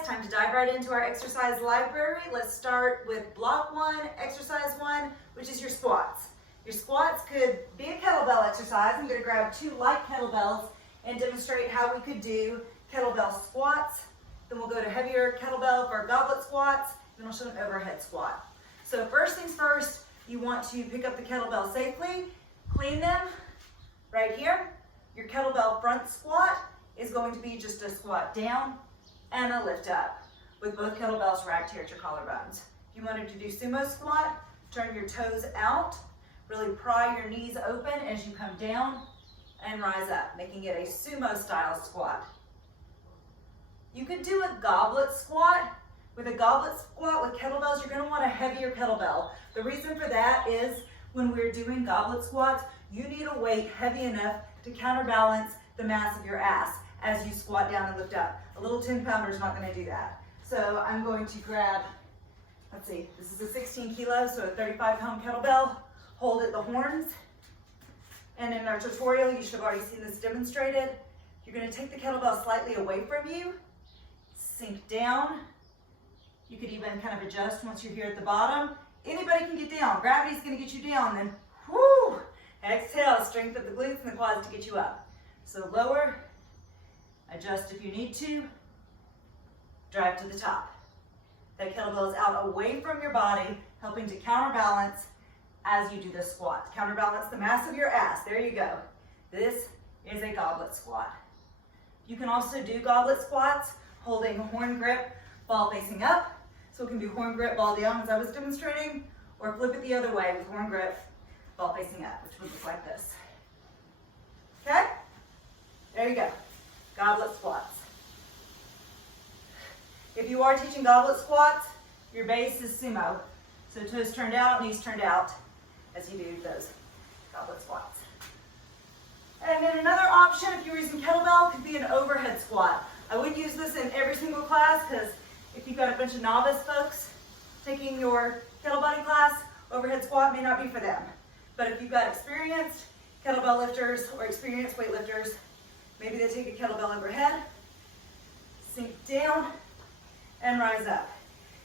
exercise. Time to dive right into our exercise library. Let's start with block 1, exercise 1, which is your squats. Your squats could be a kettlebell exercise. I'm going to grab 2 light kettlebells and demonstrate how we could do kettlebell squats. Then we'll go to heavier kettlebell for goblet squats. Then I'll show an overhead squat. So first things first, you want to pick up the kettlebell safely, clean them right here. Your kettlebell front squat is going to be just a squat down and a lift up with both kettlebells racked here at your collarbones. If you wanted to do sumo squat, turn your toes out, really pry your knees open as you come down and rise up, making it a sumo style squat. You could do a goblet squat. With a goblet squat with kettlebells, you're going to want a heavier kettlebell. The reason for that is when we're doing goblet squats, you need a weight heavy enough to counterbalance the mass of your ass as you squat down and lift up. A little 10-pounder is not going to do that. So I'm going to grab, let's see, this is a 16 kilos, so a 35-pound kettlebell. Hold at the horns. And in our tutorial, you should have already seen this demonstrated. You're going to take the kettlebell slightly away from you, sink down. You could even kind of adjust once you're here at the bottom. Anybody can get down. Gravity's going to get you down. Then, whoo, exhale, strength of the glutes and the quads to get you up. So lower, adjust if you need to, drive to the top. That kettlebell is out away from your body, helping to counterbalance as you do the squat. Counterbalance the mass of your ass. There you go. This is a goblet squat. You can also do goblet squats holding horn grip, ball facing up. So it can be horn grip, ball down as I was demonstrating, or flip it the other way with horn grip, ball facing up, which would look like this. Okay? There you go. Goblet squats. If you are teaching goblet squats, your base is sumo. So toes turned out, knees turned out as you do those goblet squats. And then another option, if you're using kettlebell, could be an overhead squat. I wouldn't use this in every single class because if you've got a bunch of novice folks taking your Kettlebody class, overhead squat may not be for them. But if you've got experienced kettlebell lifters or experienced weightlifters, maybe they take a kettlebell overhead, sink down, and rise up.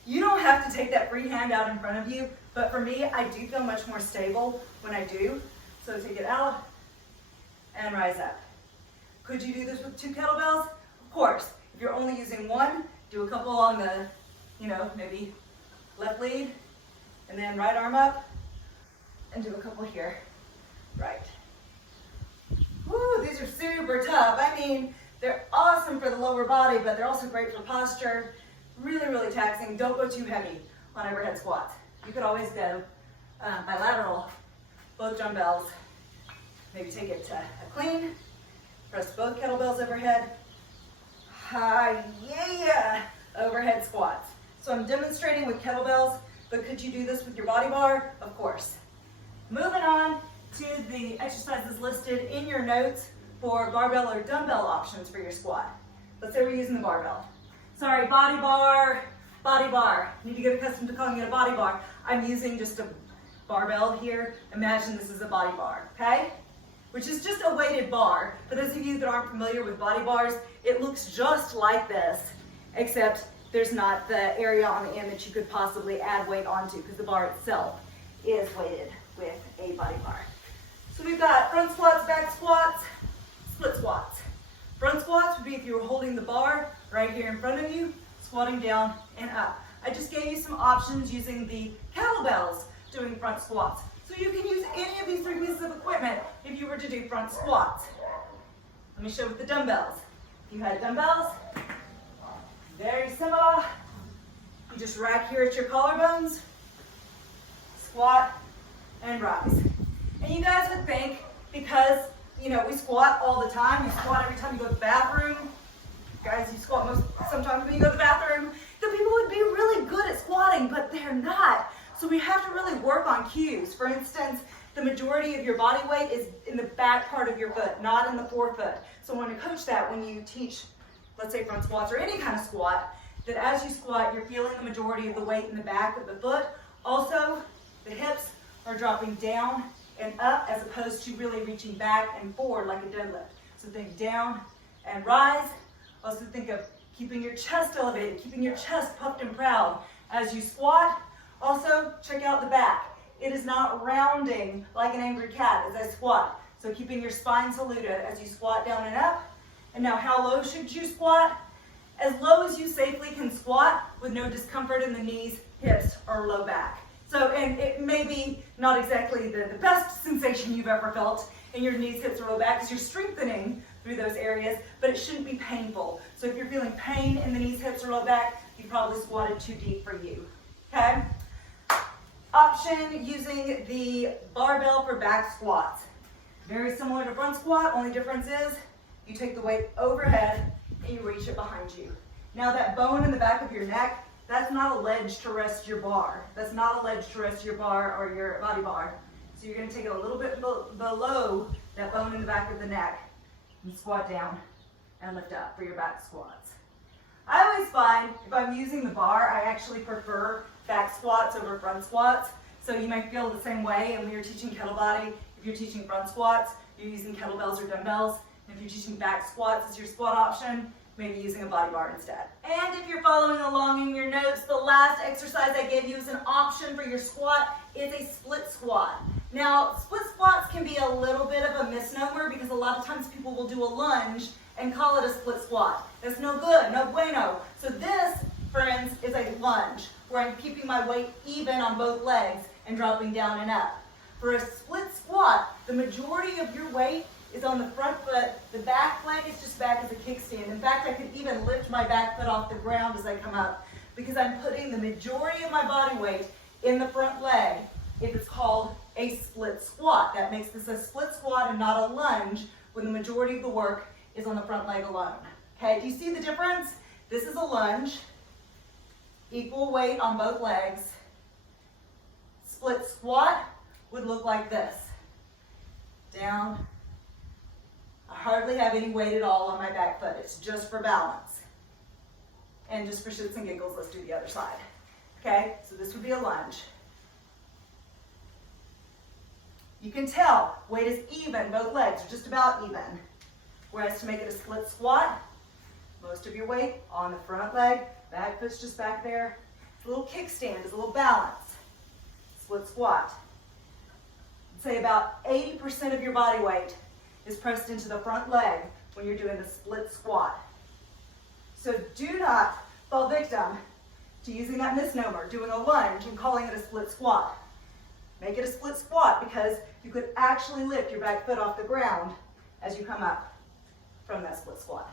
You don't have to take that free hand out in front of you, but for me, I do feel much more stable when I do. So take it out and rise up. Could you do this with 2 kettlebells? Of course. If you're only using one, do a couple on the, maybe left lead, and then right arm up, and do a couple here. Right. Woo, these are super tough. I mean, they're awesome for the lower body, but they're also great for posture. Really, really taxing. Don't go too heavy on overhead squats. You could always go bilateral, both dumbbells. Maybe take it to a clean. Press both kettlebells overhead. Yeah, overhead squats. So I'm demonstrating with kettlebells, but could you do this with your body bar? Of course. Moving on to the exercises listed in your notes for barbell or dumbbell options for your squat. Let's say we're using the barbell. Sorry, body bar. Need to get accustomed to calling it a body bar. I'm using just a barbell here. Imagine this is a body bar, okay? Which is just a weighted bar. For those of you that aren't familiar with body bars, it looks just like this, except there's not the area on the end that you could possibly add weight onto because the bar itself is weighted with a body bar. So we've got front squats, back squats, split squats. Front squats would be if you were holding the bar right here in front of you, squatting down and up. I just gave you some options using the kettlebells doing front squats. So you can use any of these 3 pieces of equipment if you were to do front squats. Let me show with the dumbbells. If you had dumbbells, very similar. You just rack here at your collarbones, squat, and rise. And you guys would think, because we squat all the time, you squat every time you go to the bathroom. Guys, you squat sometimes when you go to the bathroom, that people would be really good at squatting, but they're not. So we have to really work on cues. For instance, the majority of your body weight is in the back part of your foot, not in the forefoot. So I want to coach that when you teach, let's say front squats or any kind of squat, that as you squat, you're feeling the majority of the weight in the back of the foot. Also, the hips are dropping down and up as opposed to really reaching back and forward like a deadlift. So think down and rise. Also think of keeping your chest elevated, keeping your chest puffed and proud. As you squat, also check out the back. It is not rounding like an angry cat as I squat. So keeping your spine saluted as you squat down and up. And now how low should you squat? As low as you safely can squat with no discomfort in the knees, hips, or low back. So, and it may be not exactly the best sensation you've ever felt in your knees, hips, or low back because you're strengthening through those areas, but it shouldn't be painful. So if you're feeling pain in the knees, hips, or low back, you probably squatted too deep for you, okay? Option using the barbell for back squats. Very similar to front squat, only difference is you take the weight overhead and you reach it behind you. Now that bone in the back of your neck, that's not a ledge to rest your bar. That's not a ledge to rest your bar or your body bar. So you're gonna take it a little bit below that bone in the back of the neck and squat down and lift up for your back squats. I always find if I'm using the bar, I actually prefer back squats over front squats. So you might feel the same way, and when you're teaching Kettlebody, if you're teaching front squats, you're using kettlebells or dumbbells. And if you're teaching back squats as your squat option, maybe using a body bar instead. And if you're following along in your notes, the last exercise I gave you as an option for your squat is a split squat. Now, split squats can be a little bit of a misnomer because a lot of times people will do a lunge and call it a split squat. That's no good, no bueno. So this, friends, is a lunge where I'm keeping my weight even on both legs and dropping down and up. For a split squat, the majority of your weight is on the front foot. The back leg is just back as a kickstand. In fact, I could even lift my back foot off the ground as I come up because I'm putting the majority of my body weight in the front leg if it's called a split squat. That makes this a split squat and not a lunge when the majority of the work is on the front leg alone. Okay, do you see the difference? This is a lunge, equal weight on both legs. Split squat would look like this. Down. I hardly have any weight at all on my back foot. It's just for balance. And just for shits and giggles, let's do the other side. Okay, so this would be a lunge. You can tell weight is even, both legs are just about even. Whereas to make it a split squat, most of your weight on the front leg, back foot's just back there. It's a little kickstand, it's a little balance. Split squat. I'd say about 80% of your body weight is pressed into the front leg when you're doing the split squat. So do not fall victim to using that misnomer, doing a lunge and calling it a split squat. Make it a split squat because you could actually lift your back foot off the ground as you come up from that split squat.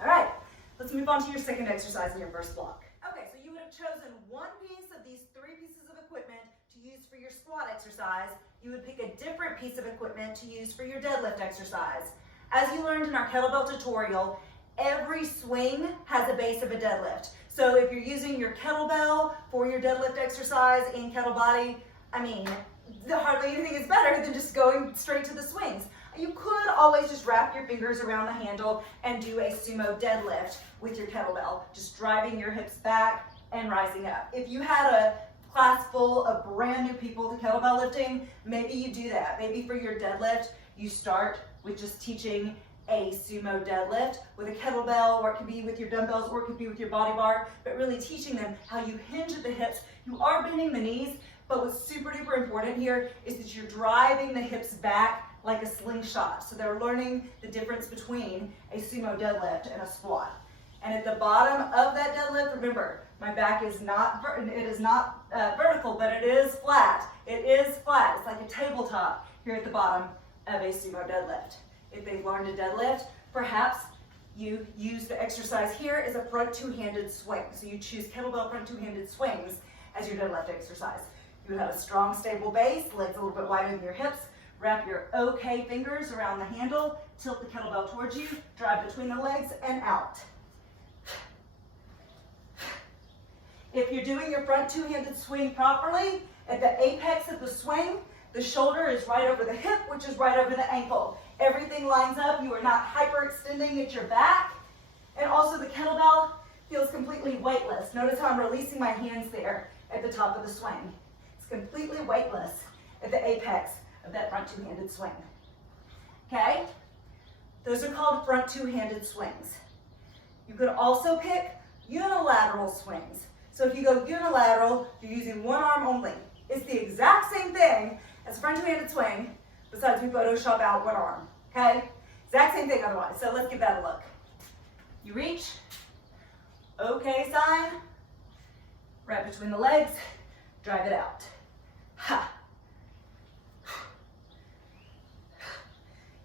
All right, let's move on to your second exercise in your first block. Okay, so you would have chosen one piece of these three pieces of equipment to use for your squat exercise. You would pick a different piece of equipment to use for your deadlift exercise. As you learned in our kettlebell tutorial, every swing has a base of a deadlift. So if you're using your kettlebell for your deadlift exercise in Kettlebody, I mean, hardly anything is better than just going straight to the swings. You could always just wrap your fingers around the handle and do a sumo deadlift with your kettlebell, just driving your hips back and rising up. If you had a class full of brand new people to kettlebell lifting, maybe you do that. Maybe for your deadlift, you start with just teaching a sumo deadlift with a kettlebell, or it could be with your dumbbells, or it could be with your body bar, but really teaching them how you hinge at the hips. You are bending the knees, but what's super duper important here is that you're driving the hips back like a slingshot. So they're learning the difference between a sumo deadlift and a squat. And at the bottom of that deadlift, remember, my back is not, vertical, but it is flat. It is flat. It's like a tabletop here at the bottom of a sumo deadlift. If they've learned a deadlift, perhaps you use the exercise here as a front two-handed swing. So you choose kettlebell front two-handed swings as your deadlift exercise. You have a strong, stable base, legs a little bit wider than your hips. Wrap your OK fingers around the handle, tilt the kettlebell towards you, drive between the legs and out. If you're doing your front two-handed swing properly, at the apex of the swing, the shoulder is right over the hip, which is right over the ankle. Everything lines up. You are not hyperextending at your back. And also the kettlebell feels completely weightless. Notice how I'm releasing my hands there at the top of the swing. It's completely weightless at the apex of that front two-handed swing. Okay? Those are called front two-handed swings. You could also pick unilateral swings. So if you go unilateral, you're using one arm only. It's the exact same thing as a front two-handed swing, besides we Photoshop out one arm, okay? Exact same thing otherwise, so let's give that a look. You reach, okay sign, right between the legs, drive it out. Ha.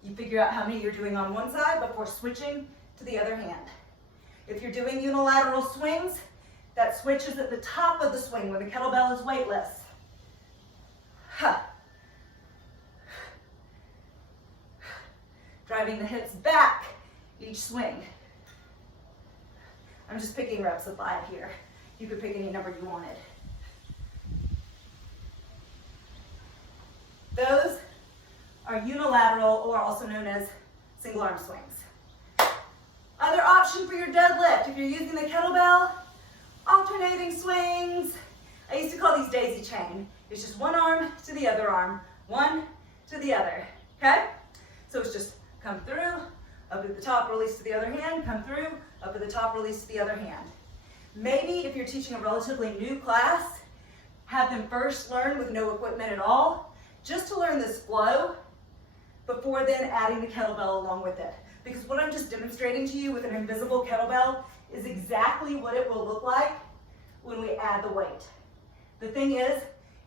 You figure out how many you're doing on one side before switching to the other hand. If you're doing unilateral swings, that switch is at the top of the swing when the kettlebell is weightless. Ha. Driving the hips back each swing. I'm just picking reps of 5 here. You could pick any number you wanted. Those are unilateral, or also known as single arm swings. Other option for your deadlift, if you're using the kettlebell, alternating swings. I used to call these daisy chain. It's just one arm to the other arm, one to the other, okay? So it's just come through, up at the top, release to the other hand, come through, up at the top, release to the other hand. Maybe if you're teaching a relatively new class, have them first learn with no equipment at all, just to learn this flow, before then adding the kettlebell along with it. Because what I'm just demonstrating to you with an invisible kettlebell is exactly what it will look like when we add the weight. The thing is,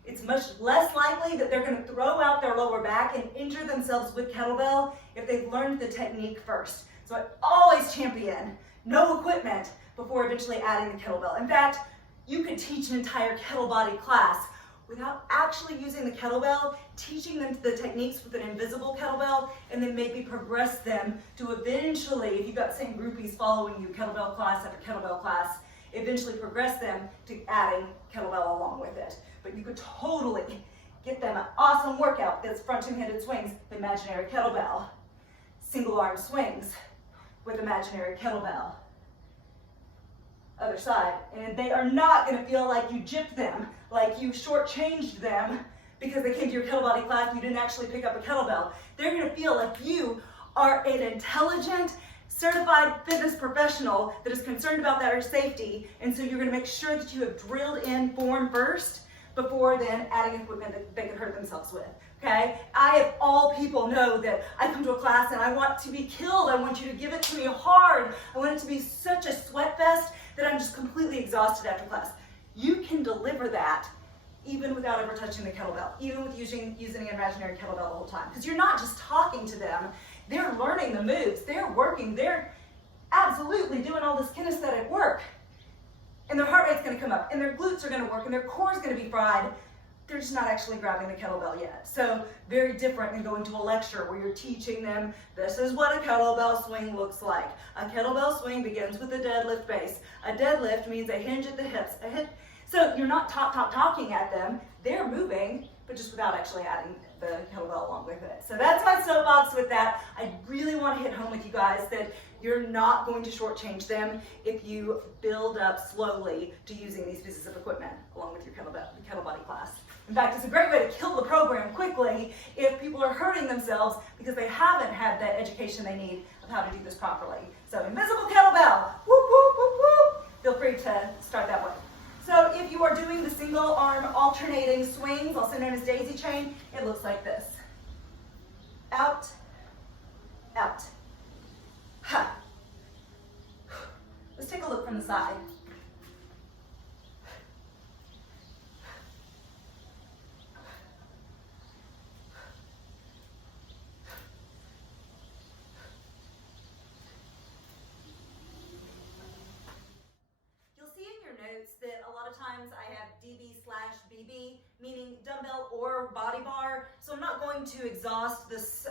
it's much less likely that they're going to throw out their lower back and injure themselves with kettlebell if they've learned the technique first. So I always champion no equipment before eventually adding the kettlebell. In fact, you could teach an entire Kettlebody class without actually using the kettlebell, teaching them the techniques with an invisible kettlebell, and then maybe progress them to eventually, if you've got the same groupies following you kettlebell class after kettlebell class, eventually progress them to adding kettlebell along with it. But you could totally get them an awesome workout that's front two-handed swings, imaginary kettlebell, single arm swings with imaginary kettlebell. Other side, and they are not going to feel like you gypped them, like you shortchanged them because they came to your Kettlebody class and you didn't actually pick up a kettlebell. They're going to feel like you are an intelligent, certified fitness professional that is concerned about their safety, and so you're going to make sure that you have drilled in form first before then adding equipment that they could hurt themselves with. Okay? I, of all people, know that I come to a class and I want to be killed. I want you to give it to me hard. I want it to be such a sweat fest that I'm just completely exhausted after class. You can deliver that even without ever touching the kettlebell, even with using an imaginary kettlebell the whole time. Because you're not just talking to them, they're learning the moves, they're working, they're absolutely doing all this kinesthetic work. And their heart rate's gonna come up, and their glutes are gonna work, and their core is gonna be fried. They're just not actually grabbing the kettlebell yet. So very different than going to a lecture where you're teaching them, this is what a kettlebell swing looks like. A kettlebell swing begins with a deadlift base. A deadlift means a hinge at the hips. So you're not talking at them. They're moving, but just without actually adding the kettlebell along with it. So that's my soapbox with that. I really want to hit home with you guys that you're not going to shortchange them if you build up slowly to using these pieces of equipment along with your Kettlebody class. In fact, it's a great way to kill the program quickly if people are hurting themselves because they haven't had that education they need of how to do this properly. So invisible kettlebell, whoop, whoop, whoop, whoop. Feel free to start that way. So if you are doing the single arm alternating swings, also known as daisy chain, it looks like this. Out, out. Ha. Let's take a look from the side. That a lot of times I have DB/BB, meaning dumbbell or body bar. So I'm not going to exhaust this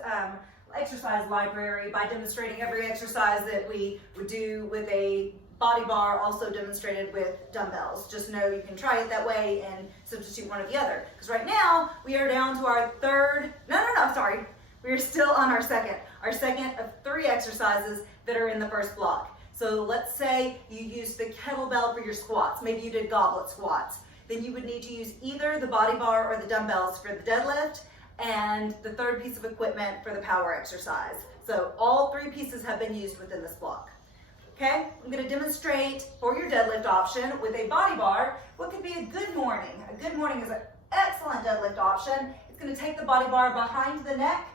exercise library by demonstrating every exercise that we would do with a body bar, also demonstrated with dumbbells. Just know you can try it that way and substitute one or the other. Because right now we are down to our third, sorry. We are still on our second of 3 exercises that are in the first block. So let's say you use the kettlebell for your squats. Maybe you did goblet squats. Then you would need to use either the body bar or the dumbbells for the deadlift and the third piece of equipment for the power exercise. So all 3 pieces have been used within this block. Okay, I'm going to demonstrate for your deadlift option with a body bar what could be a good morning. A good morning is an excellent deadlift option. It's going to take the body bar behind the neck,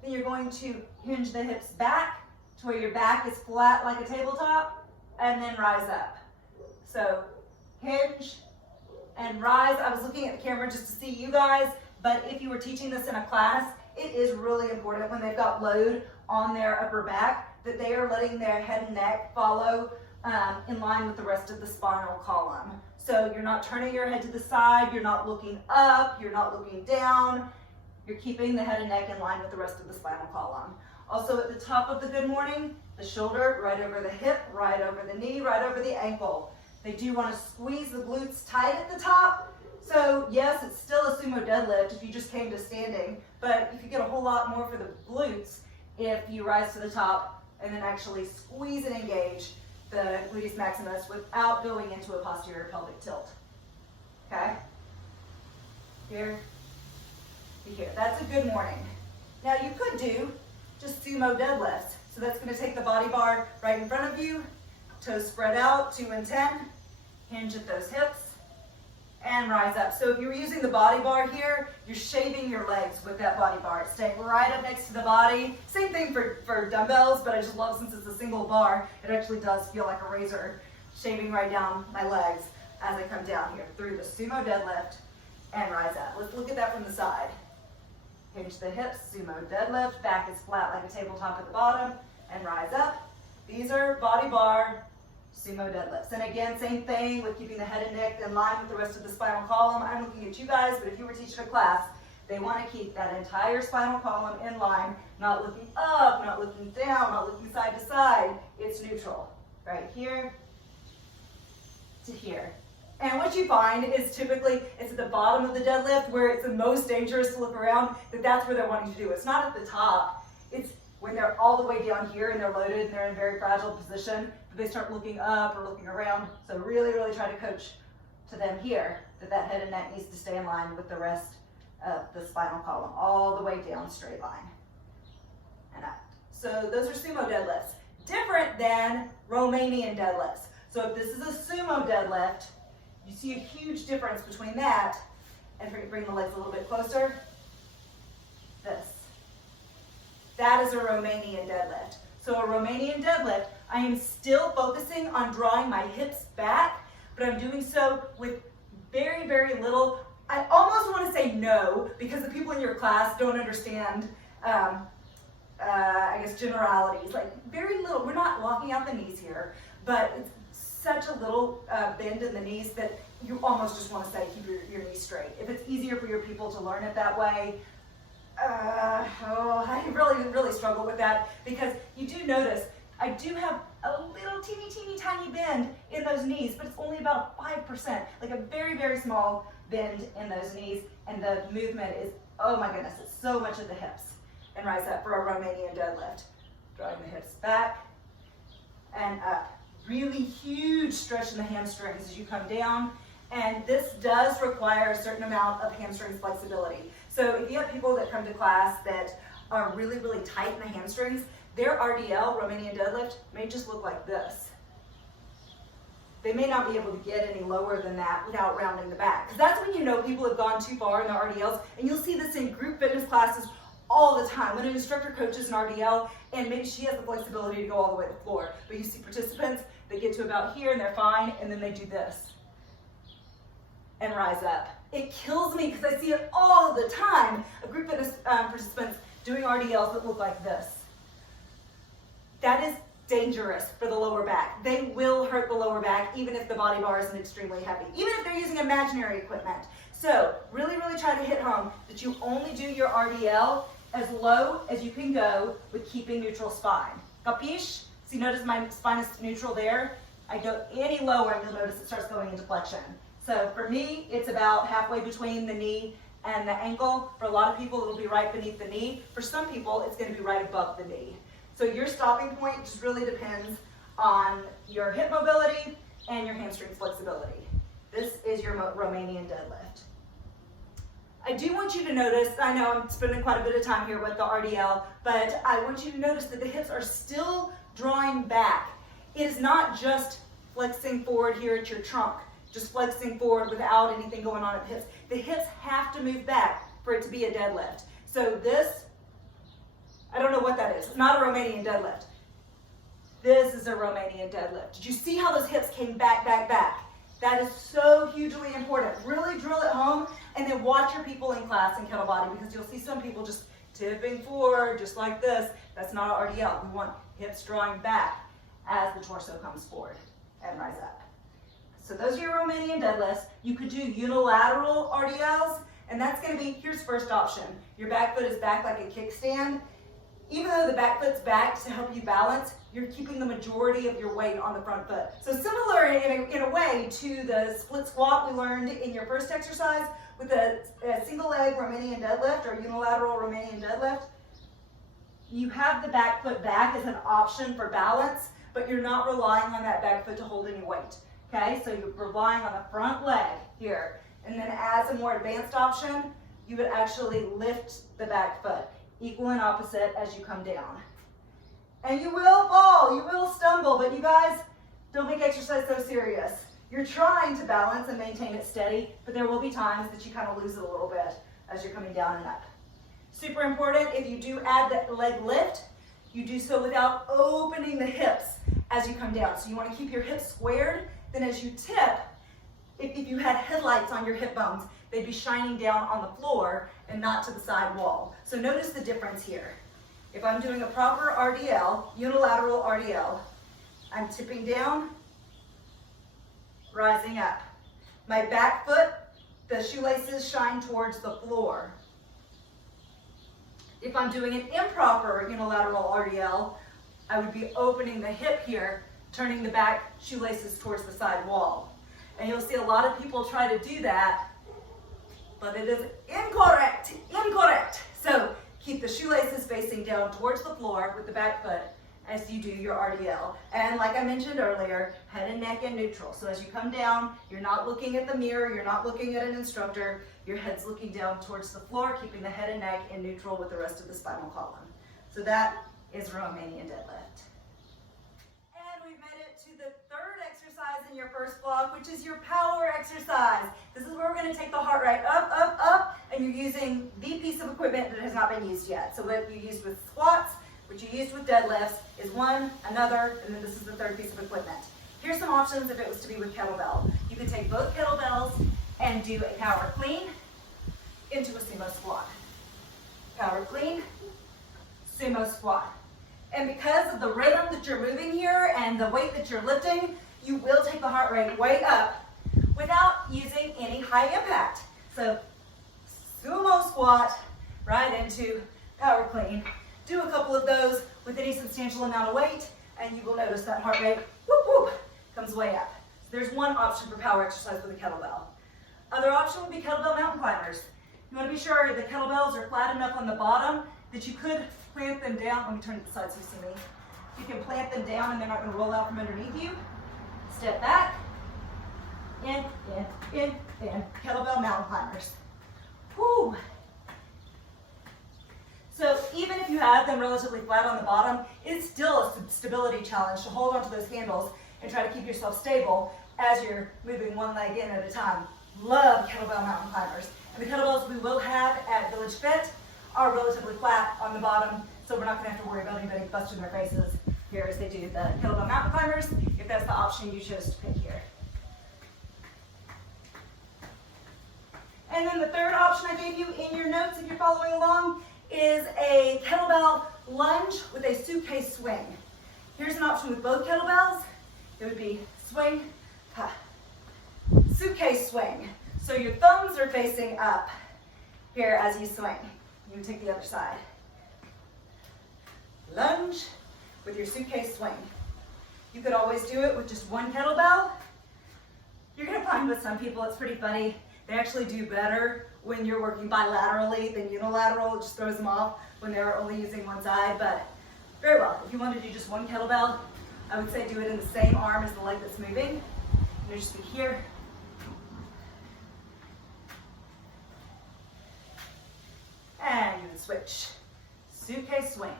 then you're going to hinge the hips back to where your back is flat like a tabletop, and then rise up. So hinge and rise. I was looking at the camera just to see you guys, but if you were teaching this in a class, it is really important when they've got load on their upper back that they are letting their head and neck follow in line with the rest of the spinal column. So you're not turning your head to the side, you're not looking up, you're not looking down, you're keeping the head and neck in line with the rest of the spinal column. Also at the top of the good morning, the shoulder right over the hip, right over the knee, right over the ankle. They do want to squeeze the glutes tight at the top. So yes, it's still a sumo deadlift if you just came to standing, but you could get a whole lot more for the glutes if you rise to the top and then actually squeeze and engage the gluteus maximus without going into a posterior pelvic tilt. Okay? Here, here. That's a good morning. Now you could do just sumo deadlifts. So that's going to take the body bar right in front of you, toes spread out, 2 and 10, hinge at those hips, and rise up. So if you're using the body bar here, you're shaving your legs with that body bar. It's staying right up next to the body. Same thing for dumbbells, but I just love since it's a single bar, it actually does feel like a razor shaving right down my legs as I come down here through the sumo deadlift and rise up. Let's look at that from the side. Hinge the hips, sumo deadlift, back is flat like a tabletop at the bottom, and rise up. These are body bar sumo deadlifts. And again, same thing with keeping the head and neck in line with the rest of the spinal column. I'm looking at you guys, but if you were teaching a class, they want to keep that entire spinal column in line, not looking up, not looking down, not looking side to side. It's neutral, right here to here. And what you find is typically it's at the bottom of the deadlift where it's the most dangerous to look around, that's where they're wanting to do. It's not at the top. It's when they're all the way down here and they're loaded and they're in a very fragile position, that they start looking up or looking around. So really, really try to coach to them here that head and neck needs to stay in line with the rest of the spinal column, all the way down straight line and up. So those are sumo deadlifts. Different than Romanian deadlifts. So if this is a sumo deadlift, you see a huge difference between that, and bring the legs a little bit closer, this. That is a Romanian deadlift. So a Romanian deadlift, I am still focusing on drawing my hips back, but I'm doing so with very, very little. I almost want to say no, because the people in your class don't understand, I guess, generalities. Like very little, we're not locking out the knees here, but it's such a little bend in the knees that you almost just want to say keep your knees straight. If it's easier for your people to learn it that way, I really struggle with that, because you do notice I do have a little teeny tiny bend in those knees, but it's only about 5%, like a very, very small bend in those knees, and the movement is, oh my goodness, it's so much of the hips. And rise up for a Romanian deadlift. Drawing the hips back and up. Really huge stretch in the hamstrings as you come down, and this does require a certain amount of hamstring flexibility. So if you have people that come to class that are really, really tight in the hamstrings, their RDL, Romanian deadlift, may just look like this. They may not be able to get any lower than that without rounding the back. Because that's when you know people have gone too far in their RDLs, and you'll see this in group fitness classes all the time. When an instructor coaches an RDL, and maybe she has the flexibility to go all the way to the floor, but you see participants, they get to about here and they're fine, and then they do this and rise up. It kills me because I see it all the time of group fitness participants doing RDLs that look like this. That is dangerous for the lower back. They will hurt the lower back even if the body bar isn't extremely heavy, even if they're using imaginary equipment. So really, really try to hit home that you only do your RDL as low as you can go with keeping neutral spine. Capiche? See, notice my spine is neutral there. I go any lower and you'll notice it starts going into flexion. So for me, it's about halfway between the knee and the ankle. For a lot of people, it'll be right beneath the knee. For some people, it's going to be right above the knee. So your stopping point just really depends on your hip mobility and your hamstring flexibility. This is your Romanian deadlift. I do want you to notice, I know I'm spending quite a bit of time here with the RDL, but I want you to notice that the hips are still drawing back. it is not just flexing forward here at your trunk, just flexing forward without anything going on at the hips. The hips have to move back for it to be a deadlift. So this, I don't know what that is. It's not a Romanian deadlift. This is a Romanian deadlift. Did you see how those hips came back, back, back? That is so hugely important. Really drill it home, and then watch your people in class in Kettlebody, because you'll see some people just tipping forward, just like this. That's not an RDL. We want hips drawing back as the torso comes forward and rise up. So those are your Romanian deadlifts. You could do unilateral RDLs, and that's going to be, here's first option. Your back foot is back like a kickstand. Even though the back foot's back to help you balance, you're keeping the majority of your weight on the front foot. So similar in a way to the split squat we learned in your first exercise with a single leg Romanian deadlift or unilateral Romanian deadlift, you have the back foot back as an option for balance, but you're not relying on that back foot to hold any weight. Okay, so you're relying on the front leg here. And then as a more advanced option, you would actually lift the back foot, equal and opposite as you come down. And you will fall, you will stumble, but you guys, don't make exercise so serious. You're trying to balance and maintain it steady, but there will be times that you kind of lose it a little bit as you're coming down and up. Super important, if you do add the leg lift, you do so without opening the hips as you come down. So you want to keep your hips squared, then as you tip, if you had headlights on your hip bones, they'd be shining down on the floor and not to the side wall. So notice the difference here. If I'm doing a proper RDL, unilateral RDL, I'm tipping down, rising up. My back foot, the shoelaces shine towards the floor. If I'm doing an improper unilateral RDL, I would be opening the hip here, turning the back shoelaces towards the side wall. And you'll see a lot of people try to do that, but it is incorrect, incorrect. So keep the shoelaces facing down towards the floor with the back foot as you do your RDL. And like I mentioned earlier, head and neck in neutral. So as you come down, you're not looking at the mirror, you're not looking at an instructor, your head's looking down towards the floor, keeping the head and neck in neutral with the rest of the spinal column. So that is Romanian deadlift. And we've made it to the third exercise in your first block, which is your power exercise. This is where we're going to take the heart rate up, up, up, and you're using the piece of equipment that has not been used yet. So what you used with squats, what you used with deadlifts is one, another, and then this is the third piece of equipment. Here's some options if it was to be with kettlebell. You could take both kettlebells and do a power clean into a sumo squat. Power clean, sumo squat. And because of the rhythm that you're moving here and the weight that you're lifting, you will take the heart rate way up without using any high impact. So sumo squat right into power clean. Do a couple of those with any substantial amount of weight, and you will notice that heart rate, whoop, whoop, comes way up. So there's one option for power exercise with a kettlebell. Other option would be kettlebell mountain climbers. You want to be sure the kettlebells are flat enough on the bottom that you could plant them down. Let me turn to the side so you see me. You can plant them down and they're not going to roll out from underneath you. Step back. In. Kettlebell mountain climbers. Whew. So even if you have them relatively flat on the bottom, it's still a stability challenge to hold onto those handles and try to keep yourself stable as you're moving one leg in at a time. Love kettlebell mountain climbers. And the kettlebells we will have at Village Fit are relatively flat on the bottom, so we're not going to have to worry about anybody busting their faces here as they do the kettlebell mountain climbers, if that's the option you chose to pick here. And then the third option I gave you in your notes, if you're following along, is a kettlebell lunge with a suitcase swing. Here's an option with both kettlebells. It would be swing, ha, suitcase swing. So your thumbs are facing up here as you swing. You can take the other side. Lunge with your suitcase swing. You could always do it with just one kettlebell. You're going to find with some people it's pretty funny. They actually do better when you're working bilaterally than unilateral. It just throws them off when they're only using one side. But very well, if you want to do just one kettlebell, I would say do it in the same arm as the leg that's moving. You just be here. And you would switch. Suitcase swing.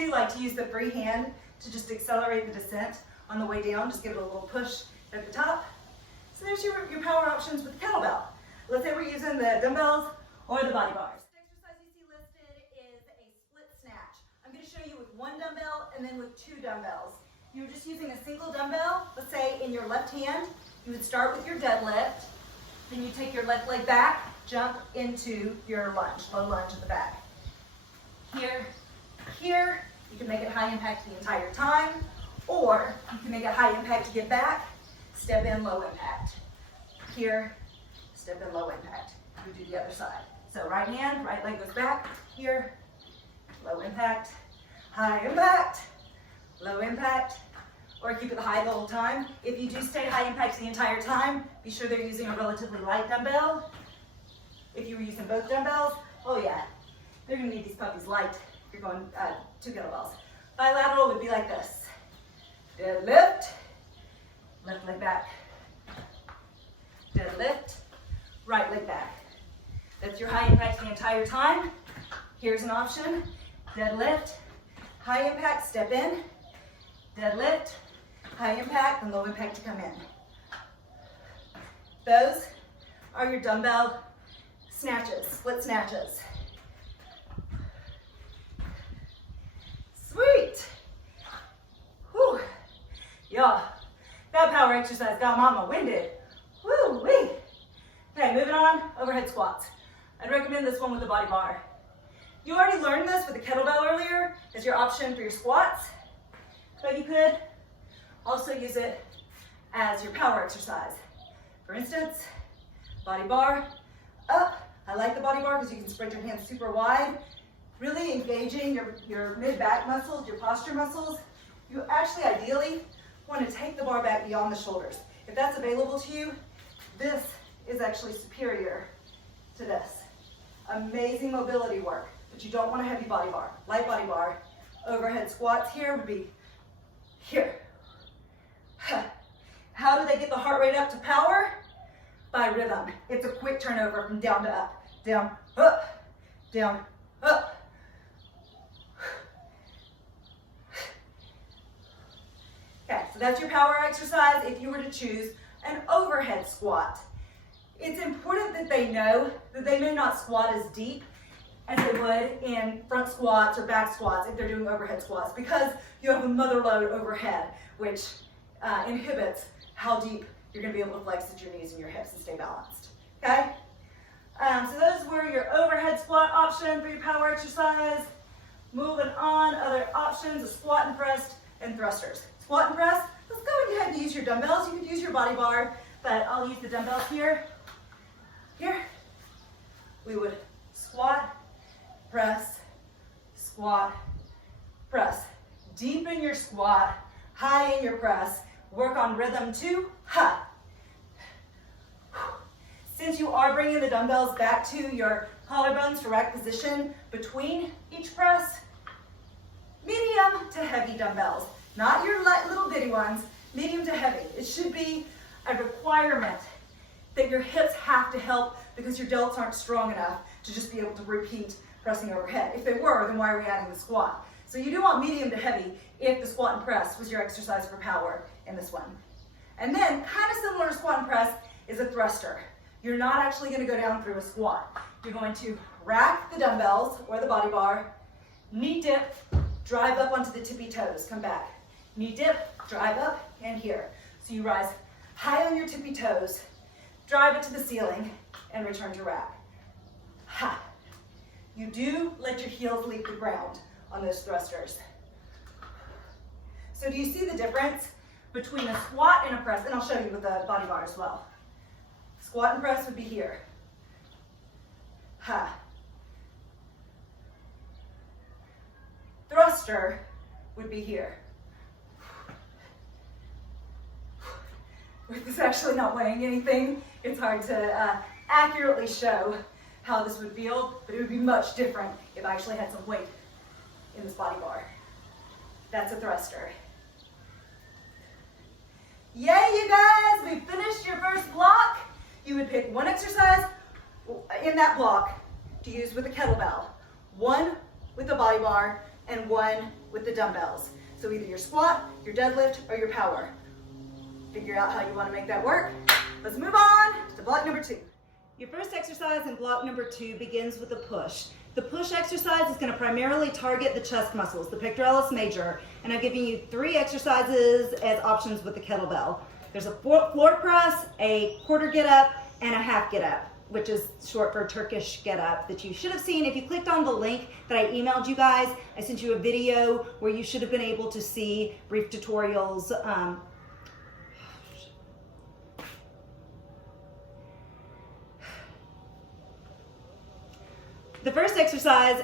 do like to use the free hand to just accelerate the descent on the way down. Just give it a little push at the top. So there's your power options with the kettlebell. Let's say we're using the dumbbells or the body bars. The exercise you see listed is a split snatch. I'm going to show you with one dumbbell and then with two dumbbells. You're just using a single dumbbell. Let's say in your left hand, you would start with your deadlift. Then you take your left leg back, jump into your lunge, low lunge at the back. Here, here, you can make it high impact the entire time, or you can make it high impact to get back, step in, low impact. Here, step in, low impact. We do the other side. So right hand, right leg goes back, here, low impact, high impact, low impact, or keep it high the whole time. If you do stay high impact the entire time, be sure they're using a relatively light dumbbell. If you were using both dumbbells, oh yeah, they're gonna need these puppies light if you're going 2 kettlebells. Bilateral would be like this. Deadlift, left leg back. Deadlift, right leg back. That's your high impact the entire time. Here's an option. Deadlift, high impact, step in. Deadlift, high impact, and low impact to come in. Those are your dumbbell snatches, split snatches. Sweet. Whew. Yeah, that power exercise got mama winded. Woo-wee. Okay, moving on, overhead squats. I'd recommend this one with the body bar. You already learned this with the kettlebell earlier as your option for your squats, but you could also use it as your power exercise. For instance, body bar, up. I like the body bar because you can spread your hands super wide, really engaging your mid-back muscles, your posture muscles. You actually ideally want to take the bar back beyond the shoulders. If that's available to you, this is actually superior to this. Amazing mobility work, but you don't want a heavy body bar. Light body bar. Overhead squats here would be here. How do they get the heart rate up to power? By rhythm. It's a quick turnover from down to up. Down, up, down, up. Okay, so that's your power exercise if you were to choose an overhead squat. It's important that they know that they may not squat as deep as they would in front squats or back squats if they're doing overhead squats, because you have a mother load overhead, which inhibits how deep you're going to be able to flex at your knees and your hips and stay balanced. Okay? So those were your overhead squat option for your power exercise. Moving on, other options, a squat and press and thrusters. Squat and press, let's go ahead and use your dumbbells. You could use your body bar, but I'll use the dumbbells here. Here, we would squat, press, squat, press. Deepen your squat, high in your press. Work on rhythm too. Ha. Since you are bringing the dumbbells back to your collarbones to rack position between each press, medium to heavy dumbbells. Not your light little bitty ones, medium to heavy. It should be a requirement that your hips have to help because your delts aren't strong enough to just be able to repeat pressing overhead. If they were, then why are we adding the squat? So you do want medium to heavy if the squat and press was your exercise for power in this one. And then, kind of similar to squat and press, is a thruster. You're not actually going to go down through a squat. You're going to rack the dumbbells or the body bar, knee dip, drive up onto the tippy toes, come back. Knee dip, drive up, and here. So you rise high on your tippy toes, drive it to the ceiling, and return to rack. Ha. You do let your heels leave the ground on those thrusters. So do you see the difference between a squat and a press? And I'll show you with the body bar as well. Squat and press would be here. Ha. Thruster would be here. With this actually not weighing anything, it's hard to accurately show how this would feel, but it would be much different if I actually had some weight in this body bar. That's a thruster. Yay, you guys, we finished your first block. You would pick one exercise in that block to use with a kettlebell, one with a body bar, and 1 with the dumbbells. So either your squat, your deadlift, or your power. Figure out how you want to make that work. Let's move on to block number 2. Your first exercise in block number 2 begins with a push. The push exercise is going to primarily target the chest muscles, the pectoralis major, and I'm giving you 3 exercises as options with the kettlebell. There's a floor press, a quarter get up, and a half get up, which is short for Turkish get up, that you should have seen. If you clicked on the link that I emailed you guys, I sent you a video where you should have been able to see brief tutorials. The first exercise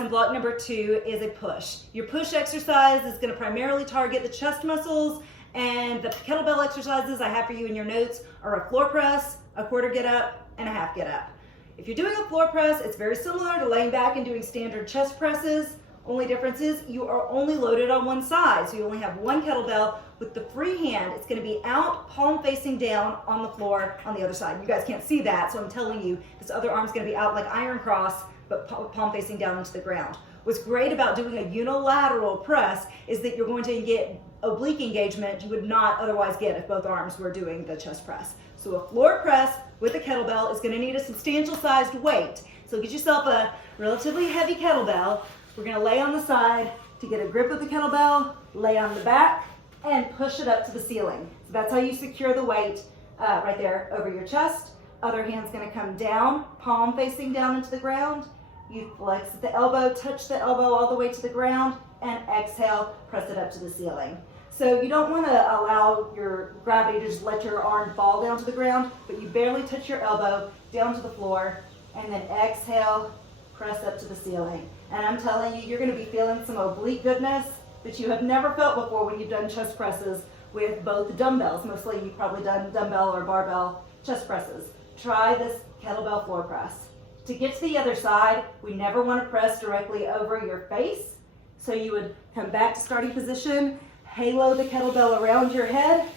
in block number 2 is a push. Your push exercise is going to primarily target the chest muscles, and the kettlebell exercises I have for you in your notes are a floor press, a quarter get up, and a half get up. If you're doing a floor press, it's very similar to laying back and doing standard chest presses. Only difference is you are only loaded on one side, so you only have one kettlebell. With the free hand, it's going to be out, palm facing down on the floor on the other side. You guys can't see that, so I'm telling you, this other arm's going to be out like iron cross, but palm facing down into the ground. What's great about doing a unilateral press is that you're going to get oblique engagement you would not otherwise get if both arms were doing the chest press. So a floor press with a kettlebell is going to need a substantial sized weight. So get yourself a relatively heavy kettlebell. We're going to lay on the side to get a grip of the kettlebell, lay on the back, and push it up to the ceiling. So that's how you secure the weight right there over your chest. Other hand's going to come down, palm facing down into the ground. You flex at the elbow, touch the elbow all the way to the ground, and exhale, press it up to the ceiling. So you don't want to allow your gravity to just let your arm fall down to the ground, but you barely touch your elbow down to the floor, and then exhale, press up to the ceiling. And I'm telling you, you're going to be feeling some oblique goodness that you have never felt before when you've done chest presses with both dumbbells. Mostly you've probably done dumbbell or barbell chest presses. Try this kettlebell floor press. To get to the other side, we never want to press directly over your face. So you would come back to starting position, halo the kettlebell around your head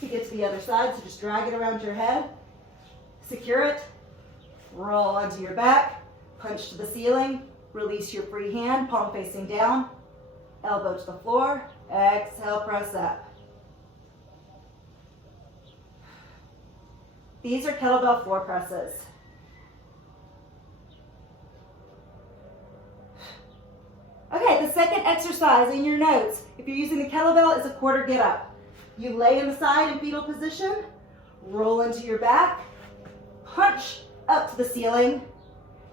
to get to the other side. So just drag it around your head, secure it, roll onto your back, punch to the ceiling, release your free hand, palm facing down, elbow to the floor, exhale, press up. These are kettlebell floor presses. Okay, the second exercise in your notes, if you're using the kettlebell, is a quarter get up. You lay on the side in fetal position, roll into your back, punch up to the ceiling.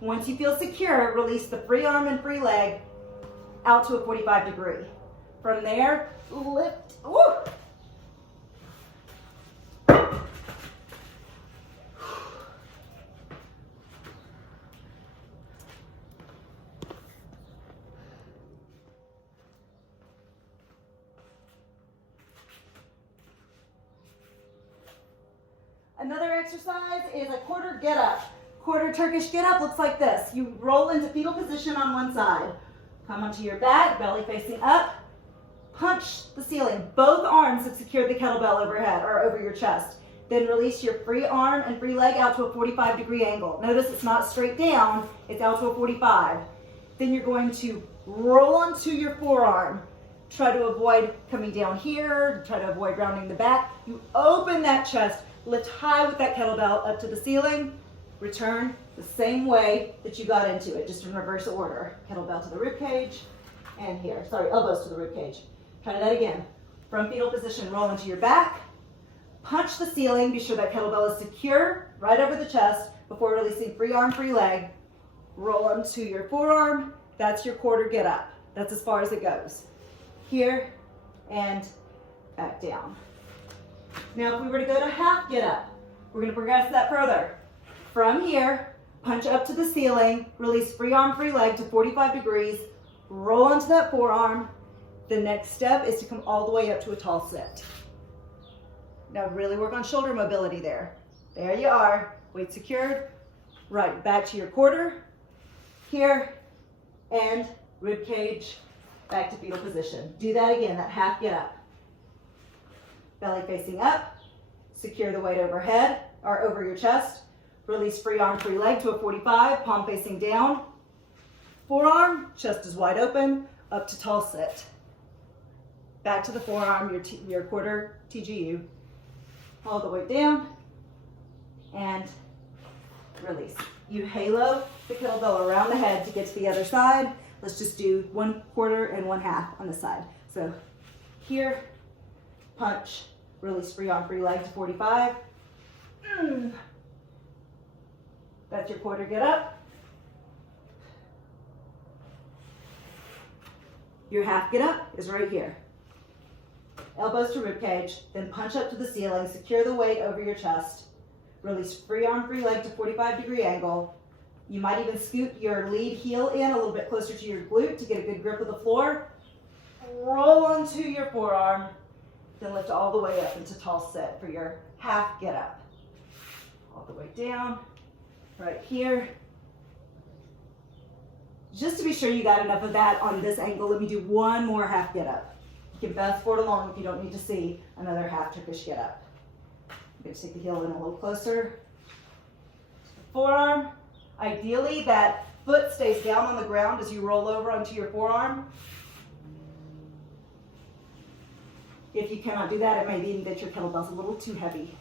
Once you feel secure, release the free arm and free leg out to a 45 degree. From there, lift. Woo! Another exercise is a quarter get up. Quarter Turkish get up looks like this. You roll into fetal position on one side. Come onto your back, belly facing up. Punch the ceiling. Both arms have secured the kettlebell overhead or over your chest. Then release your free arm and free leg out to a 45 degree angle. Notice it's not straight down, it's out to a 45. Then you're going to roll onto your forearm. Try to avoid coming down here, try to avoid rounding the back. You open that chest, lift high with that kettlebell up to the ceiling. Return the same way that you got into it, just in reverse order. Kettlebell to the rib cage, and here. Sorry, elbows to the rib cage. Try that again. From fetal position, roll into your back. Punch the ceiling. Be sure that kettlebell is secure right over the chest before releasing free arm, free leg. Roll onto your forearm. That's your quarter get up. That's as far as it goes. Here and back down. Now, if we were to go to half get up, we're going to progress that further. From here, punch up to the ceiling, release free arm, free leg to 45 degrees, roll onto that forearm. The next step is to come all the way up to a tall sit. Now really work on shoulder mobility there. There you are, weight secured. Right, back to your quarter, here, and rib cage, back to fetal position. Do that again, that half get up. Belly facing up, secure the weight overhead or over your chest. Release free arm, free leg to a 45, palm facing down. forearm, chest is wide open, up to tall sit. Back to the forearm, your quarter TGU, all the way down, and release. You halo the kettlebell around the head to get to the other side. Let's just do 1/4 and 1/2 on this side. So here, punch, release, free arm, free leg to 45. That's your quarter get up. Your half get up is right here. Elbows to rib cage, then punch up to the ceiling, secure the weight over your chest. Release, free arm, free leg to 45-degree angle. You might even scoot your lead heel in a little bit closer to your glute to get a good grip of the floor. Roll onto your forearm, then lift all the way up into tall sit for your half get up. All the way down, right here. Just to be sure you got enough of that on this angle, let me do one more half get up. You can fast forward along if you don't need to see another half Turkish get up. I'm going to take the heel in a little closer. Forearm. Ideally, that foot stays down on the ground as you roll over onto your forearm. If you cannot do that, it may be that your kettlebell's a little too heavy.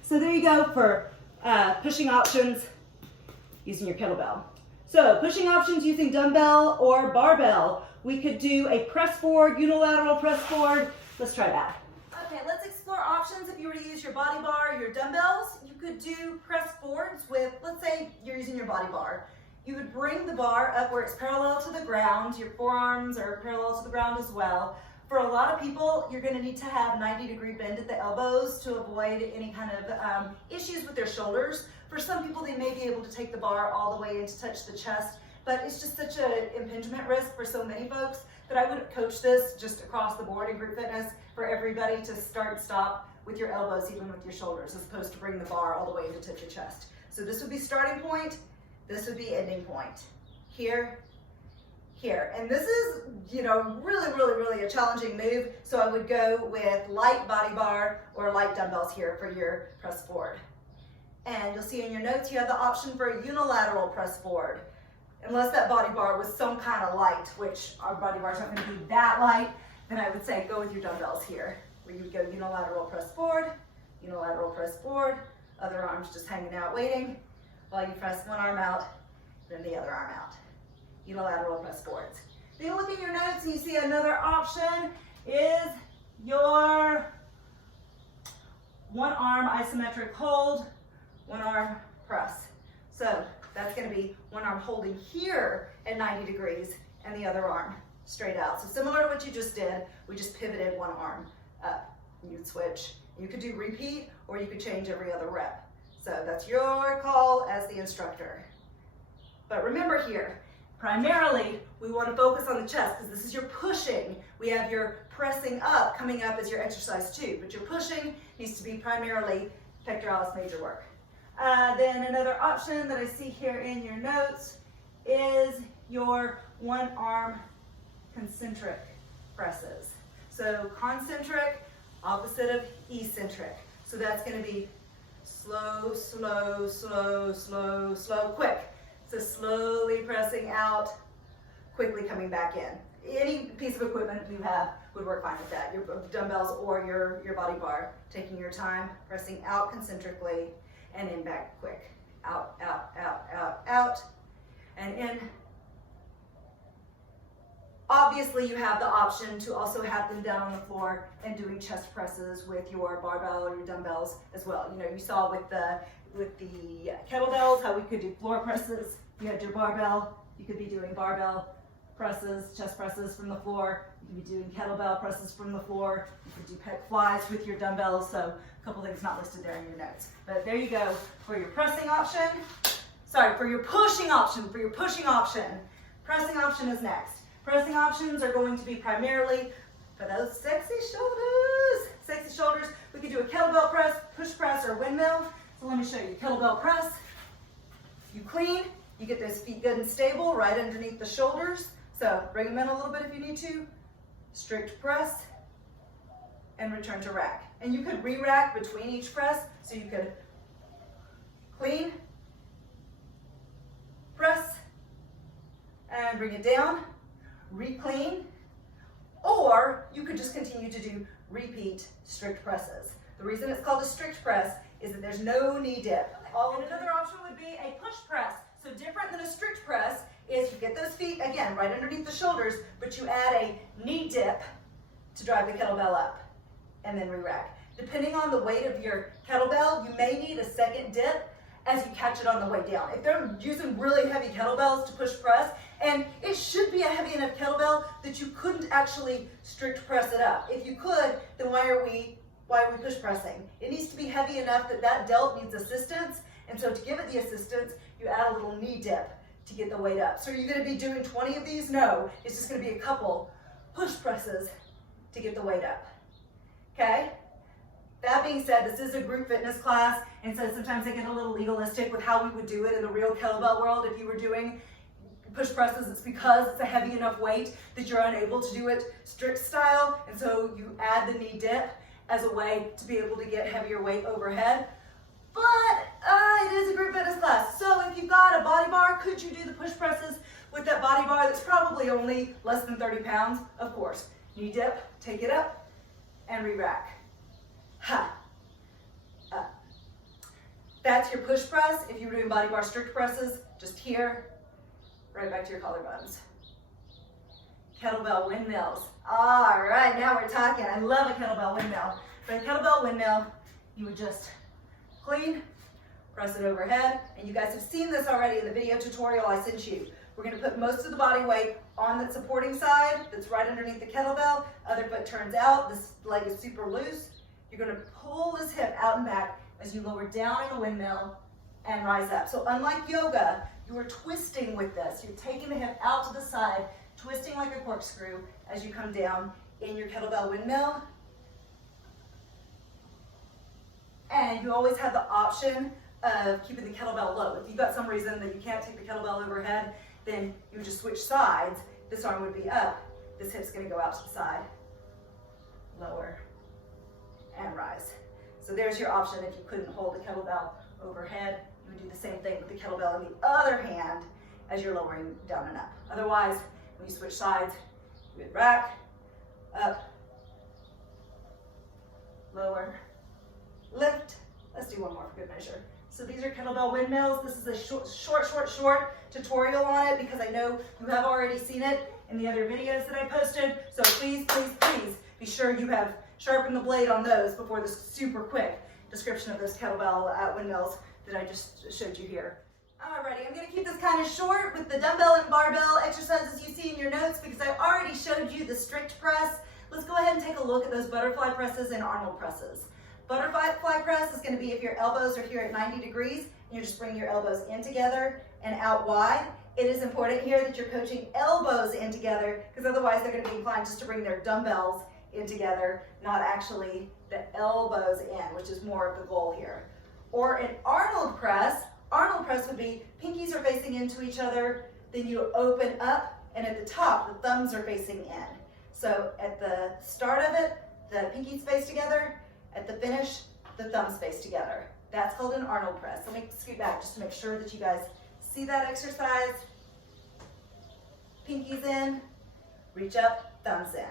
So there you go for pushing options using your kettlebell. So pushing options using dumbbell or barbell. We could do a press forward, unilateral press forward. Let's try that. Okay, let's explore options. If you were to use your body bar or your dumbbells, you could do press forwards with, let's say you're using your body bar. You would bring the bar up where it's parallel to the ground. Your forearms are parallel to the ground as well. For a lot of people, you're going to need to have 90-degree bend at the elbows to avoid any kind of issues with their shoulders. For some people, they may be able to take the bar all the way in to touch the chest, but it's just such an impingement risk for so many folks that I would coach this just across the board in group fitness for everybody to start and stop with your elbows, even with your shoulders, as opposed to bring the bar all the way in to touch your chest. So this would be starting point, this would be ending point. Here, here. And this is, really a challenging move. So I would go with light body bar or light dumbbells here for your press forward. And you'll see in your notes, you have the option for a unilateral press forward. Unless that body bar was some kind of light, which our body bars aren't going to be that light, then I would say go with your dumbbells here, where you would go unilateral press forward, other arms just hanging out waiting, while you press one arm out, then the other arm out. Unilateral press forwards. Then you look in your notes and you see another option is your one arm isometric hold, one arm press. So that's going to be one arm holding here at 90 degrees and the other arm straight out. So similar to what you just did, we just pivoted one arm up. You'd switch. You could do repeat or you could change every other rep. So that's your call as the instructor. But remember here, primarily we want to focus on the chest because this is your pushing. We have your pressing up coming up as your exercise too, but your pushing needs to be primarily pectoralis major work. Then another option that I see here in your notes is your one arm concentric presses. So concentric, opposite of eccentric. So that's going to be slow, slow, slow, slow, slow, quick. So slowly pressing out, quickly coming back in. Any piece of equipment you have would work fine with that. Your dumbbells or your body bar. Taking your time, pressing out concentrically, and in back quick. Out, out, out, out, out, and in. Obviously, you have the option to also have them down on the floor and doing chest presses with your barbell or your dumbbells as well. You saw with the kettlebells how we could do floor presses. You had your barbell, you could be doing barbell presses, chest presses from the floor. You could be doing kettlebell presses from the floor. You could do pec flies with your dumbbells. So a couple things not listed there in your notes. But there you go for your pressing option. Sorry, for your pushing option, Pressing option is next. Pressing options are going to be primarily for those sexy shoulders. We could do a kettlebell press, push press, or windmill. So let me show you. Kettlebell press. You clean, you get those feet good and stable right underneath the shoulders. So bring them in a little bit if you need to. Strict press and return to rack. And you could re-rack between each press. So you could clean, press, and bring it down, re-clean, or you could just continue to do repeat strict presses. The reason it's called a strict press is that there's no knee dip. And another option would be a push press. So different than a strict press is you get those feet, again, right underneath the shoulders, but you add a knee dip to drive the kettlebell up and then re-rack. Depending on the weight of your kettlebell, you may need a second dip as you catch it on the way down. If they're using really heavy kettlebells to push press, and it should be a heavy enough kettlebell that you couldn't actually strict press it up. If you could, then why are we push pressing? It needs to be heavy enough that that delt needs assistance, and so to give it the assistance, you add a little knee dip to get the weight up. So are you gonna be doing 20 of these? No, it's just gonna be a couple push presses to get the weight up, okay? That being said, this is a group fitness class, and so sometimes I get a little legalistic with how we would do it in the real kettlebell world. If you were doing push presses, it's because it's a heavy enough weight that you're unable to do it strict style, and so you add the knee dip as a way to be able to get heavier weight overhead. But it is a group fitness class, so if you've got a body bar, could you do the push presses with that body bar that's probably only less than 30 pounds? Of course. Knee dip, take it up, and re-rack. Ha, up. That's your push press. If you were doing body bar strict presses, just here, right back to your collarbones. Kettlebell windmills. All right, now we're talking. I love a kettlebell windmill. For a kettlebell windmill, you would just clean, press it overhead, and you guys have seen this already in the video tutorial I sent you. We're gonna put most of the body weight on that supporting side that's right underneath the kettlebell. Other foot turns out, this leg is super loose. You're gonna pull this hip out and back as you lower down in the windmill and rise up. So unlike yoga, you are twisting with this. You're taking the hip out to the side, twisting like a corkscrew as you come down in your kettlebell windmill. And you always have the option of keeping the kettlebell low. If you've got some reason that you can't take the kettlebell overhead, then you just switch sides. This arm would be up. This hip's gonna go out to the side. Lower and rise. So there's your option if you couldn't hold the kettlebell overhead. You would do the same thing with the kettlebell in the other hand as you're lowering down and up. Otherwise, when you switch sides, you would rack, up, lower, lift. Let's do one more for good measure. So these are kettlebell windmills. This is a short tutorial on it because I know you have already seen it in the other videos that I posted. So please, please, please be sure you have sharpened the blade on those before this super quick description of those kettlebell windmills that I just showed you here. Alrighty, I'm gonna keep this kind of short with the dumbbell and barbell exercises you see in your notes because I already showed you the strict press. Let's go ahead and take a look at those butterfly presses and Arnold presses. Butterfly press is going to be if your elbows are here at 90 degrees and you're just bringing your elbows in together and out wide. It is important here that you're coaching elbows in together because otherwise they're going to be inclined just to bring their dumbbells in together, not actually the elbows in, which is more of the goal here. Or an Arnold press would be pinkies are facing into each other, then you open up, and at the top, the thumbs are facing in. So at the start of it, the pinkies face together. At the finish, the thumbs face together. That's called an Arnold press. Let me scoot back just to make sure that you guys see that exercise. Pinkies in, reach up, thumbs in.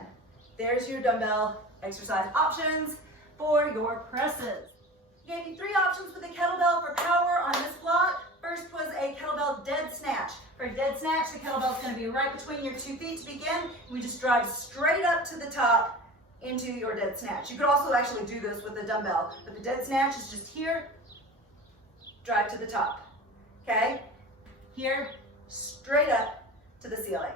There's your dumbbell exercise options for your presses. I gave you 3 options with the kettlebell for power on this block. First was a kettlebell dead snatch. For a dead snatch, the kettlebell is going to be right between your 2 feet to begin. We just drive straight up to the top into your dead snatch. You could also actually do this with a dumbbell, but the dead snatch is just here, drive to the top, okay? Here, straight up to the ceiling.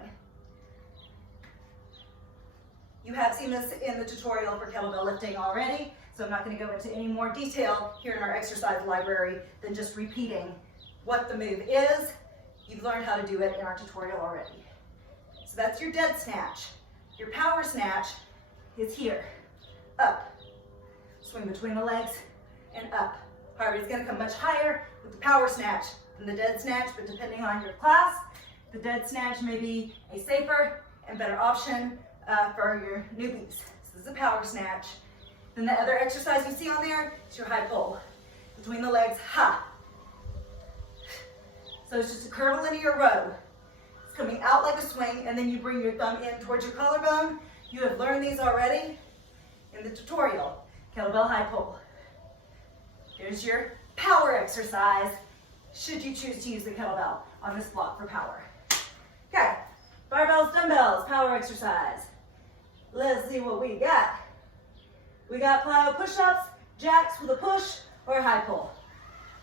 You have seen this in the tutorial for kettlebell lifting already, so I'm not going to go into any more detail here in our exercise library than just repeating what the move is. You've learned how to do it in our tutorial already. So that's your dead snatch. Your power snatch is here, up, swing between the legs, and up. However, it's going to come much higher with the power snatch than the dead snatch, but depending on your class, the dead snatch may be a safer and better option for your newbies. So this is a power snatch. Then the other exercise you see on there is your high pull. Between the legs, ha. So it's just a curvilinear row. It's coming out like a swing, and then you bring your thumb in towards your collarbone. You have learned these already in the tutorial. Kettlebell high pull. Here's your power exercise, should you choose to use the kettlebell on this block for power. Okay, barbells, dumbbells, power exercise. Let's see what we got. We got plyo push-ups, jacks with a push, or a high pull.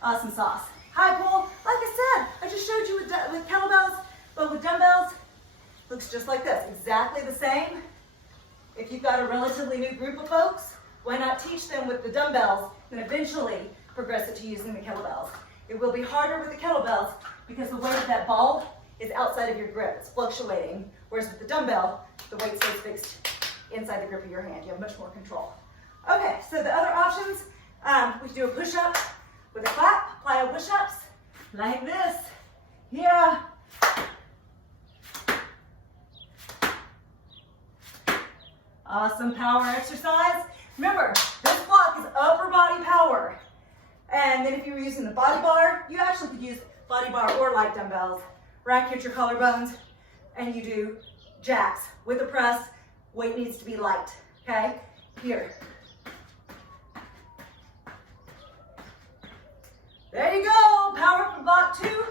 Awesome sauce. High pull, like I said, I just showed you with kettlebells, but with dumbbells, looks just like this, exactly the same. If you've got a relatively new group of folks, why not teach them with the dumbbells and eventually progress it to using the kettlebells? It will be harder with the kettlebells because the weight of that ball is outside of your grip. It's fluctuating, whereas with the dumbbell, the weight stays fixed inside the grip of your hand. You have much more control. Okay, so the other options, we can do a push-up with a clap, plyo push-ups, like this. Yeah. Awesome power exercise. Remember, this block is upper body power. And then if you were using the body bar, you actually could use body bar or light dumbbells. Rack hit your collarbones, and you do jacks with a press. Weight needs to be light, okay? Here. There you go, power for block 2.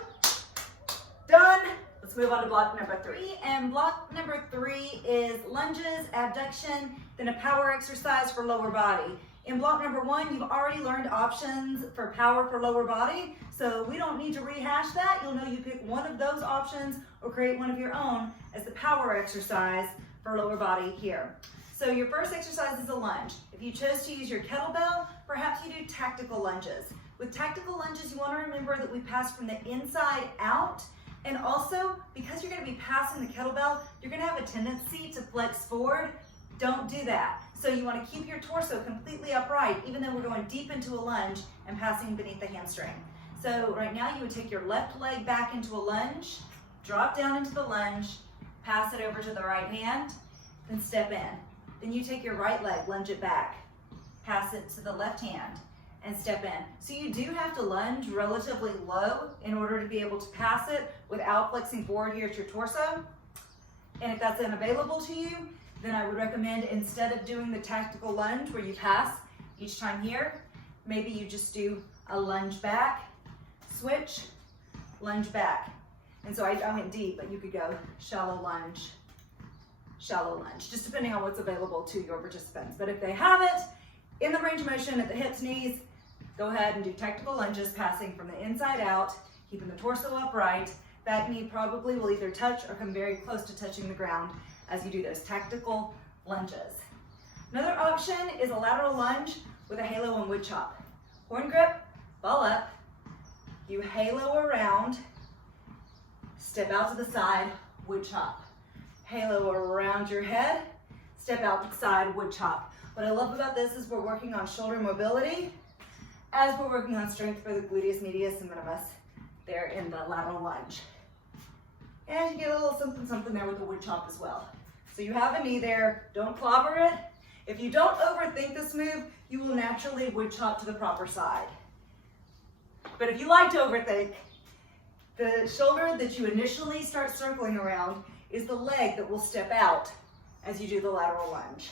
Done. Let's move on to block number 3. And block number 3 is lunges, abduction, then a power exercise for lower body. In block number 1, you've already learned options for power for lower body, so we don't need to rehash that. You'll know you pick one of those options or create one of your own as the power exercise for lower body here. So your first exercise is a lunge. If you chose to use your kettlebell, perhaps you do tactical lunges. With tactical lunges, you want to remember that we pass from the inside out, and also because you're going to be passing the kettlebell, you're going to have a tendency to flex forward. Don't do that. So you want to keep your torso completely upright, even though we're going deep into a lunge and passing beneath the hamstring. So right now you would take your left leg back into a lunge, drop down into the lunge, pass it over to the right hand, then step in. Then you take your right leg, lunge it back, pass it to the left hand, and step in. So you do have to lunge relatively low in order to be able to pass it without flexing forward here at your torso. And if that's unavailable to you, then I would recommend, instead of doing the tactical lunge where you pass each time here, maybe you just do a lunge back, switch, lunge back. And so I went deep, but you could go shallow lunge, just depending on what's available to your participants. But if they have it in the range of motion at the hips, knees, go ahead and do tactical lunges, passing from the inside out, keeping the torso upright. That knee probably will either touch or come very close to touching the ground as you do those tactical lunges. Another option is a lateral lunge with a halo and wood chop. Horn grip, ball up, you halo around, step out to the side, wood chop. Halo around your head, step out the side, wood chop. What I love about this is we're working on shoulder mobility as we're working on strength for the gluteus medius and minimus there in the lateral lunge. And you get a little something there with the wood chop as well. So you have a knee there, don't clobber it. If you don't overthink this move, you will naturally wood chop to the proper side. But if you like to overthink, the shoulder that you initially start circling around is the leg that will step out as you do the lateral lunge.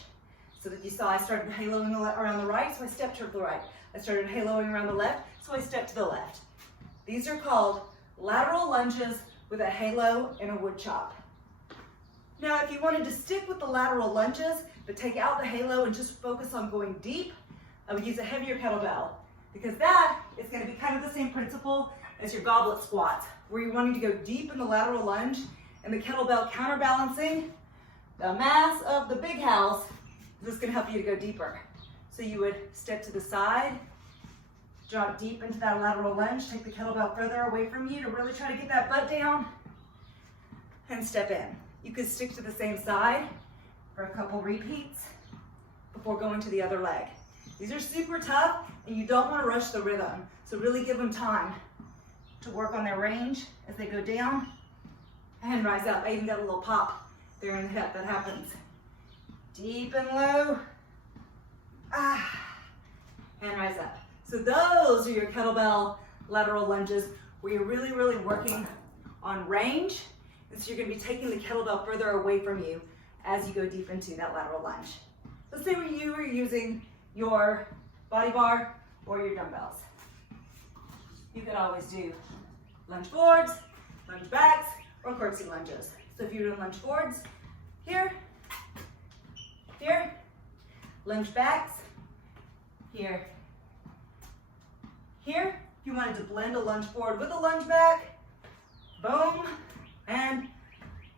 So that you saw I started haloing around the right, so I stepped to the right. I started haloing around the left, so I stepped to the left. These are called lateral lunges with a halo and a wood chop. Now, if you wanted to stick with the lateral lunges, but take out the halo and just focus on going deep, I would use a heavier kettlebell, because that is going to be kind of the same principle as your goblet squats, where you're wanting to go deep in the lateral lunge, and the kettlebell counterbalancing the mass of the big house. This is going to help you to go deeper. So you would step to the side, drop deep into that lateral lunge, take the kettlebell further away from you to really try to get that butt down, and step in. You could stick to the same side for a couple repeats before going to the other leg. These are super tough, and you don't want to rush the rhythm. So really give them time to work on their range as they go down and rise up. I even got a little pop there in the hip. That happens. Deep and low. And rise up. So those are your kettlebell lateral lunges where you're really, really working on range And so you're gonna be taking the kettlebell further away from you as you go deep into that lateral lunge. Let's say you were using your body bar or your dumbbells. You could always do lunge forwards, lunge backs, or curtsy lunges. So if you're doing lunge forwards, here, here, lunge backs, here, here. If you wanted to blend a lunge forward with a lunge back, boom, and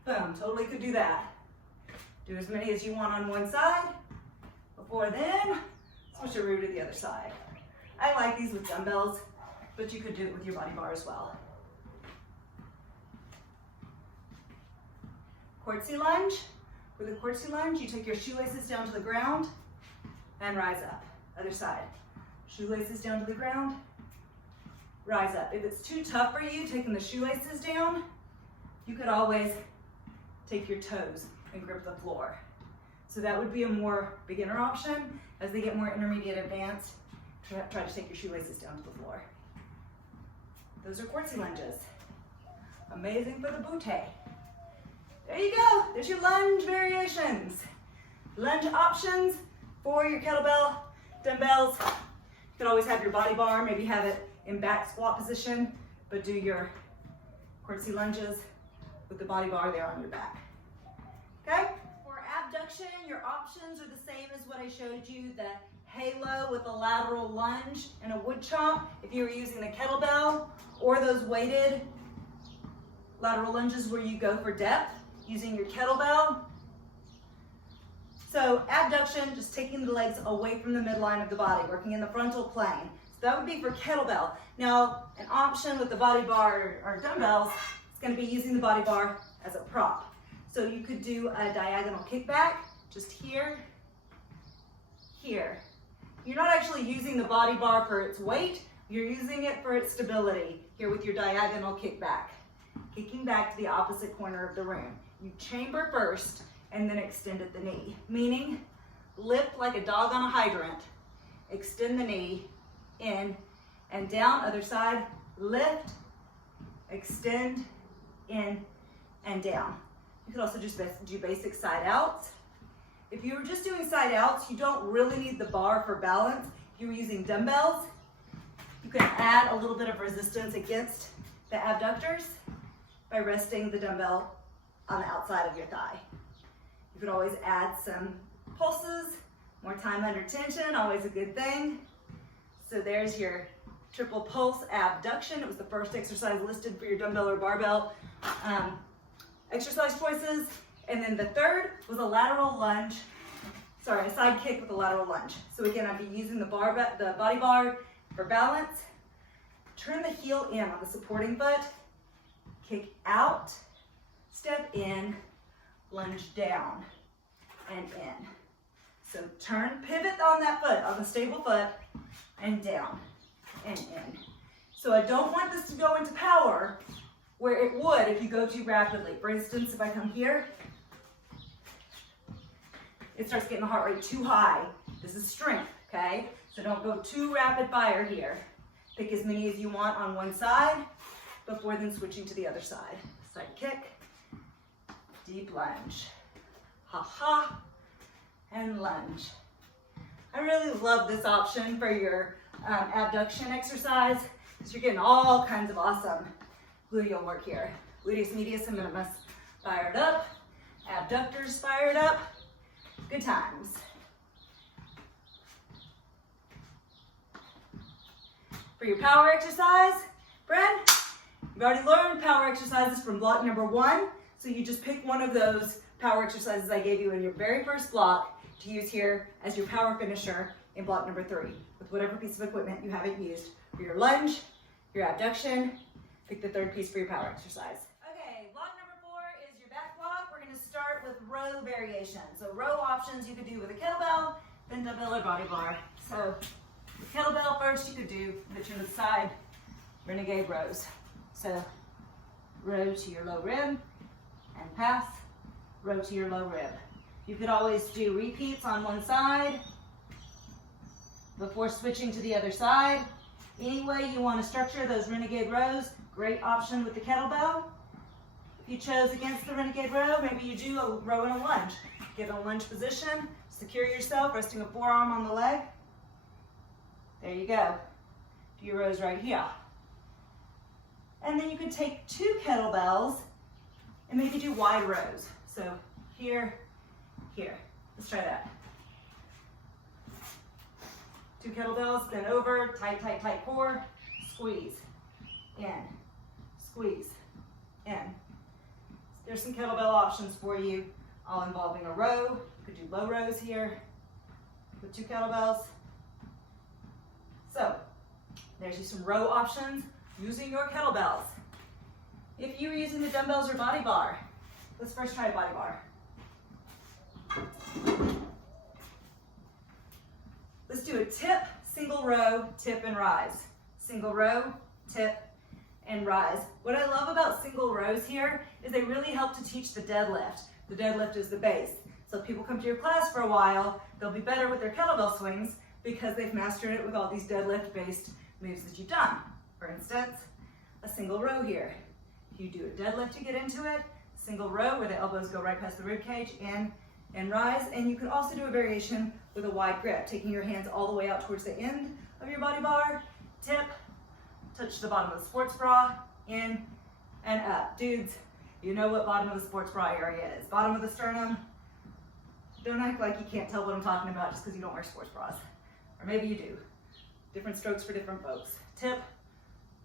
boom. Totally could do that. Do as many as you want on one side. Before then, switch your root to the other side. I like these with dumbbells, but you could do it with your body bar as well. Curtsy lunge. With a curtsy lunge, you take your shoelaces down to the ground and rise up. Other side. Shoelaces down to the ground, rise up. If it's too tough for you taking the shoelaces down, you could always take your toes and grip the floor. So that would be a more beginner option. As they get more intermediate advanced, try to take your shoelaces down to the floor. Those are curtsy lunges. Amazing for the bootay. There you go. There's your lunge variations. Lunge options for your kettlebell, dumbbells. You can always have your body bar, maybe have it in back squat position, but do your curtsy lunges with the body bar there on your back. Okay? For abduction, your options are the same as what I showed you, the halo with a lateral lunge and a wood chop if you were using the kettlebell, or those weighted lateral lunges where you go for depth using your kettlebell. So abduction, just taking the legs away from the midline of the body, working in the frontal plane. So that would be for kettlebell. Now, an option with the body bar or dumbbells is going to be using the body bar as a prop. So you could do a diagonal kickback, just here, here. You're not actually using the body bar for its weight, you're using it for its stability, here with your diagonal kickback. Kicking back to the opposite corner of the room. You chamber first, and then extend at the knee, meaning lift like a dog on a hydrant, extend the knee, in and down, other side, lift, extend, in and down. You could also just do basic side outs. If you were just doing side outs, you don't really need the bar for balance. If you were using dumbbells, you can add a little bit of resistance against the abductors by resting the dumbbell on the outside of your thigh. You could always add some pulses, more time under tension, always a good thing. So there's your triple pulse abduction. It was the first exercise listed for your dumbbell or barbell exercise choices. And then the third was a lateral lunge, a side kick with a lateral lunge. So again, I'd be using the body bar for balance. Turn the heel in on the supporting foot, kick out, step in, lunge down and in. So turn, pivot on that foot, on the stable foot, and down and in. So I don't want this to go into power where it would if you go too rapidly. For instance, if I come here, it starts getting the heart rate too high. This is strength, okay? So don't go too rapid fire here. Pick as many as you want on one side before then switching to the other side. Side kick, deep lunge, ha-ha, and lunge. I really love this option for your abduction exercise because you're getting all kinds of awesome gluteal work here. Gluteus medius and minimus fired up, abductors fired up, good times. For your power exercise, Brad, you've already learned power exercises from block number 1, so you just pick one of those power exercises I gave you in your very first block to use here as your power finisher in block number 3 with whatever piece of equipment you haven't used for your lunge, your abduction. Pick the third piece for your power exercise. Okay, block number 4 is your back block. We're going to start with row variations. So row options you could do with a kettlebell, then dumbbell or body bar. So the kettlebell first you could do the to the side renegade rows. So row to your low rib and pass, row to your low rib. You could always do repeats on one side before switching to the other side. Any way you want to structure those renegade rows, great option with the kettlebell. If you chose against the renegade row, maybe you do a row and a lunge. Get in a lunge position, secure yourself, resting a forearm on the leg. There you go. Do your rows right here. And then you could take 2 kettlebells and maybe do wide rows. So here, here. Let's try that. 2 kettlebells, then over, tight, tight, tight core, squeeze, in, squeeze, in. There's some kettlebell options for you, all involving a row. You could do low rows here with 2 kettlebells. So there's some row options using your kettlebells. If you were using the dumbbells or body bar, let's first try a body bar. Let's do a tip, single row, tip and rise. Single row, tip, and rise. What I love about single rows here is they really help to teach the deadlift. The deadlift is the base. So if people come to your class for a while, they'll be better with their kettlebell swings because they've mastered it with all these deadlift-based moves that you've done. For instance, a single row here. If you do a deadlift to get into it, single row where the elbows go right past the rib cage, in and rise. And you can also do a variation with a wide grip, taking your hands all the way out towards the end of your body bar, tip, touch the bottom of the sports bra, in and up. Dudes, you know what bottom of the sports bra area is. Bottom of the sternum. Don't act like you can't tell what I'm talking about just because you don't wear sports bras. Or maybe you do. Different strokes for different folks. Tip,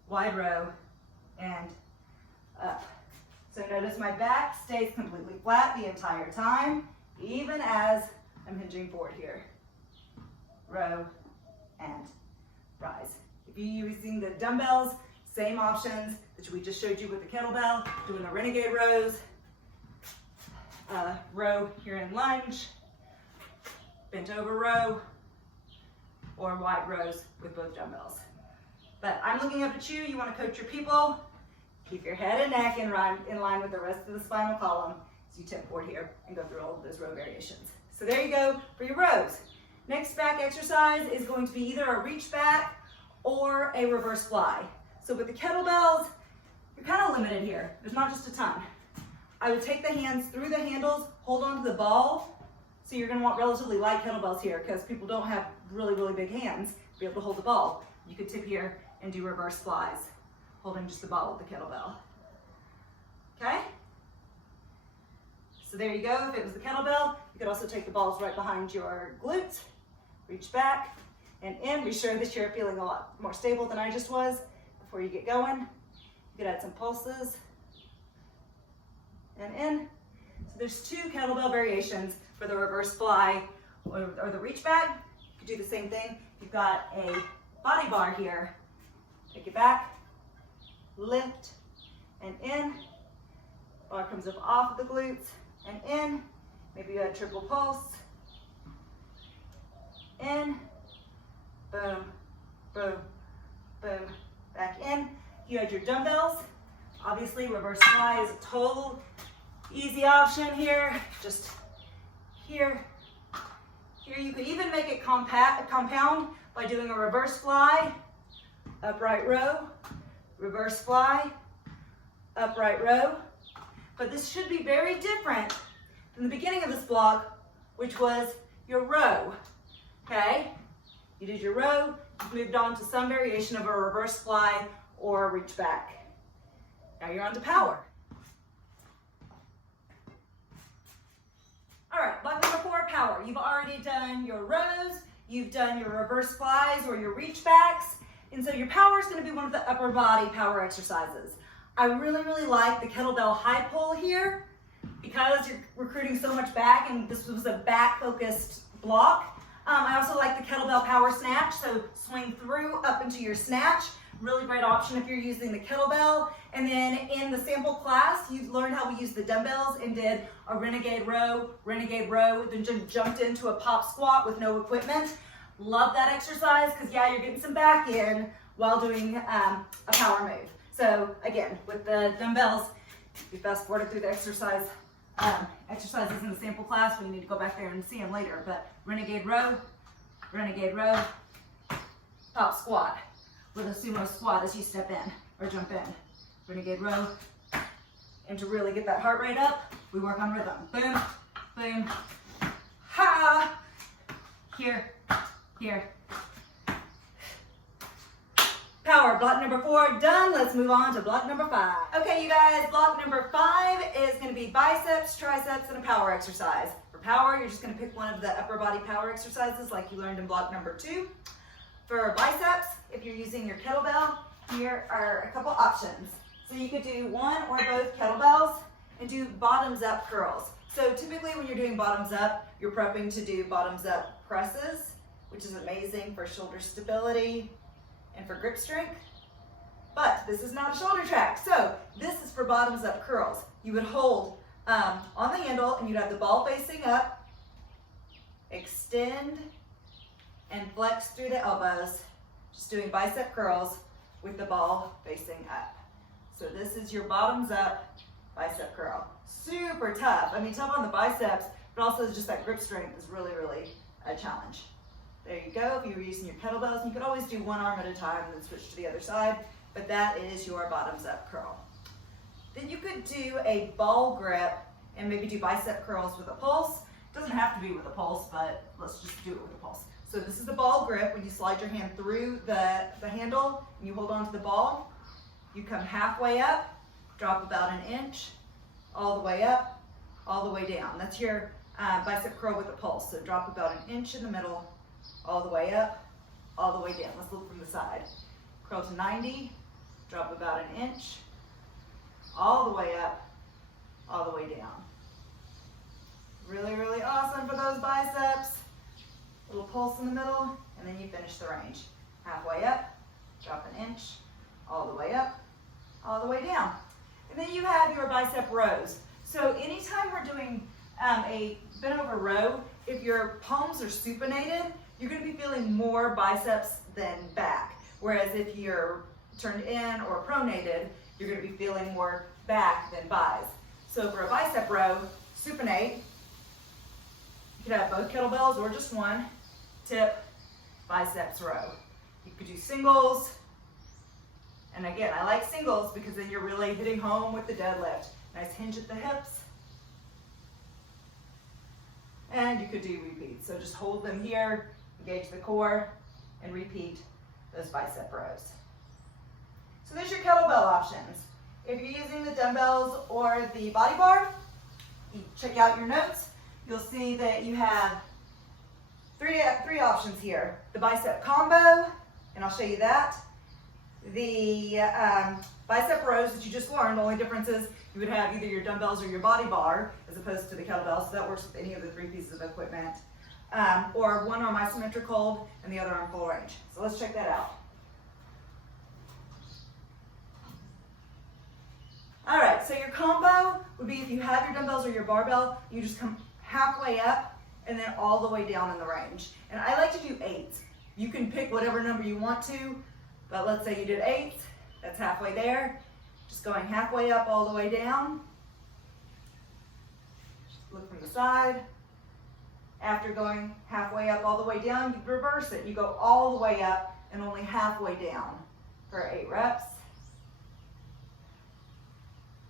wide row, and up. So notice my back stays completely flat the entire time, even as I'm hinging forward here. Row and rise. If you're using the dumbbells, same options that we just showed you with the kettlebell, doing the renegade rows, row here in lunge, bent over row, or wide rows with both dumbbells. But I'm looking up at you. You want to coach your people. Keep your head and neck in line with the rest of the spinal column as you tip forward here and go through all of those row variations. So there you go for your rows. Next back exercise is going to be either a reach back or a reverse fly. So with the kettlebells, you're kind of limited here. There's not just a ton. I would take the hands through the handles, hold on to the ball. So you're going to want relatively light kettlebells here because people don't have really, really big hands to be able to hold the ball. You could tip here and do reverse flies, holding just the ball with the kettlebell. Okay? So there you go. If it was the kettlebell, you could also take the balls right behind your glutes, reach back and in. Be sure that you're feeling a lot more stable than I just was before you get going. You could add some pulses and in. So there's 2 kettlebell variations for the reverse fly or the reach back. You could do the same thing. You've got a body bar here. Take it back, lift, and in. Bar comes up off of the glutes and in. Maybe you had triple pulse. In, boom, boom, boom, back in. You had your dumbbells. Obviously, reverse fly is a total easy option here. Just here. Here you could even make it compound by doing a reverse fly, upright row, reverse fly, upright row. But this should be very different than the beginning of this block, which was your row. Okay? You did your row, you moved on to some variation of a reverse fly or a reach back. Now you're on to power. All right, block number 4, power. You've already done your rows, you've done your reverse flies or your reach backs, and so your power is going to be one of the upper body power exercises. I really, really like the kettlebell high pull here because you're recruiting so much back, and this was a back-focused block. I also like the kettlebell power snatch, so swing through up into your snatch. Really great option if you're using the kettlebell. And then in the sample class, you learned how we use the dumbbells and did a renegade row, then just jumped into a pop squat with no equipment. Love that exercise because, yeah, you're getting some back in while doing a power move. So again, with the dumbbells, we fast forwarded through the exercises in the sample class. We need to go back there and see them later. But renegade row, pop squat with a sumo squat as you step in or jump in. Renegade row And to really get that heart rate up, we work on rhythm. Boom, boom, ha, here, here. Power, block number 4, done. Let's move on to block number 5. Okay, you guys, block number 5 is gonna be biceps, triceps, and a power exercise. For power, you're just gonna pick one of the upper body power exercises like you learned in block number 2. For biceps, if you're using your kettlebell, here are a couple options. So you could do one or both kettlebells and do bottoms up curls. So typically when you're doing bottoms up, you're prepping to do bottoms up presses, which is amazing for shoulder stability and for grip strength. But this is not a shoulder track. So this is for bottoms up curls. You would hold on the handle and you'd have the ball facing up, extend and flex through the elbows, just doing bicep curls with the ball facing up. So this is your bottoms up bicep curl. Super tough. I mean, tough on the biceps, but also just that grip strength is really, really a challenge. There you go. If you were using your kettlebells, you could always do one arm at a time and then switch to the other side, but that is your bottoms up curl. Then you could do a ball grip and maybe do bicep curls with a pulse. It doesn't have to be with a pulse, but let's just do it with a pulse. So this is the ball grip. When you slide your hand through the handle and you hold on to the ball, you come halfway up, drop about an inch, all the way up, all the way down. That's your bicep curl with a pulse. So drop about an inch in the middle, all the way up, all the way down. Let's look from the side. Curl to 90, drop about an inch, all the way up, all the way down. Really, really awesome for those biceps. Little pulse in the middle, and then you finish the range. Halfway up, drop an inch, all the way up, all the way down. And then you have your bicep rows. So anytime we're doing a bent over row, if your palms are supinated, you're gonna be feeling more biceps than back. Whereas if you're turned in or pronated, you're gonna be feeling more back than bis. So for a bicep row, supinate. You could have both kettlebells or just one. Tip, biceps row. You could do singles. And again, I like singles because then you're really hitting home with the deadlift. Nice hinge at the hips. And you could do repeats. So just hold them here, engage the core, and repeat those bicep rows. So there's your kettlebell options. If you're using the dumbbells or the body bar, you check out your notes. You'll see that you have three options here. The bicep combo, and I'll show you that. The bicep rows that you just learned, the only difference is you would have either your dumbbells or your body bar as opposed to the kettlebell, so that works with any of the 3 pieces of equipment. Or one arm isometric hold and the other arm full range. So let's check that out. All right, so your combo would be if you have your dumbbells or your barbell, you just come halfway up and then all the way down in the range. And I like to do 8s. You can pick whatever number you want to, but let's say you did 8, that's halfway there. Just going halfway up all the way down. Look from the side. After going halfway up all the way down, you reverse it. You go all the way up and only halfway down for 8 reps.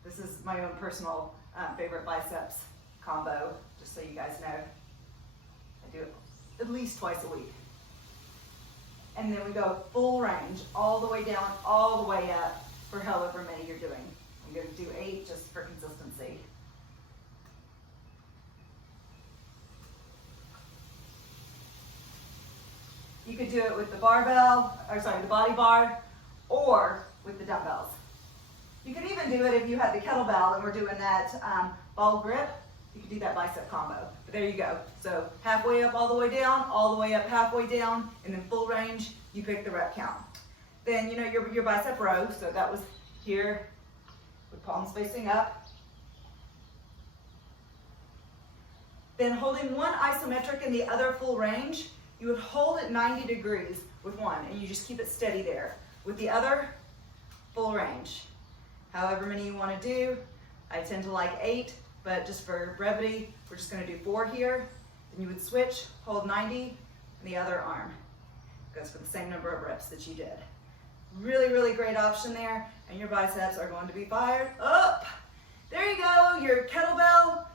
This is my own personal favorite biceps combo, just so you guys know. I do it at least twice a week. And then we go full range, all the way down, all the way up for however many you're doing. I'm going to do 8 just for consistency. You could do it with the barbell, or sorry, the body bar, or with the dumbbells. You could even do it if you had the kettlebell and we're doing that ball grip. You could do that bicep combo. But there you go. So halfway up, all the way down, all the way up, halfway down, and then full range, you pick the rep count. Then, you know, your bicep row, so that was here with palms facing up. Then holding one isometric and the other full range, you would hold at 90 degrees with one, and you just keep it steady there. With the other, full range. However many you want to do. I tend to like 8, but just for brevity, we're just going to do 4 here. Then you would switch, hold 90, and the other arm. Goes for the same number of reps that you did. Really, really great option there, and your biceps are going to be fired up. There you go, your kettlebell,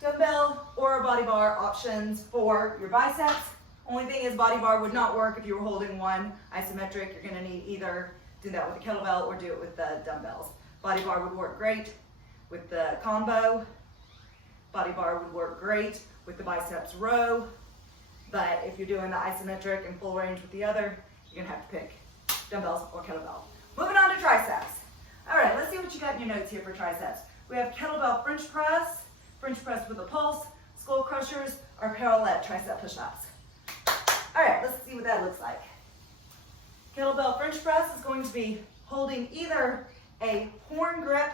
dumbbell, or body bar options for your biceps. Only thing is body bar would not work if you were holding one isometric. You're gonna need either do that with the kettlebell or do it with the dumbbells. Body bar would work great with the combo. Body bar would work great with the biceps row. But if you're doing the isometric and full range with the other, you're gonna have to pick dumbbells or kettlebell. Moving on to triceps. All right, let's see what you got in your notes here for triceps. We have kettlebell French press with a pulse, skull crushers, or parallel tricep push-ups. All right, let's see what that looks like. Kettlebell French press is going to be holding either a horn grip.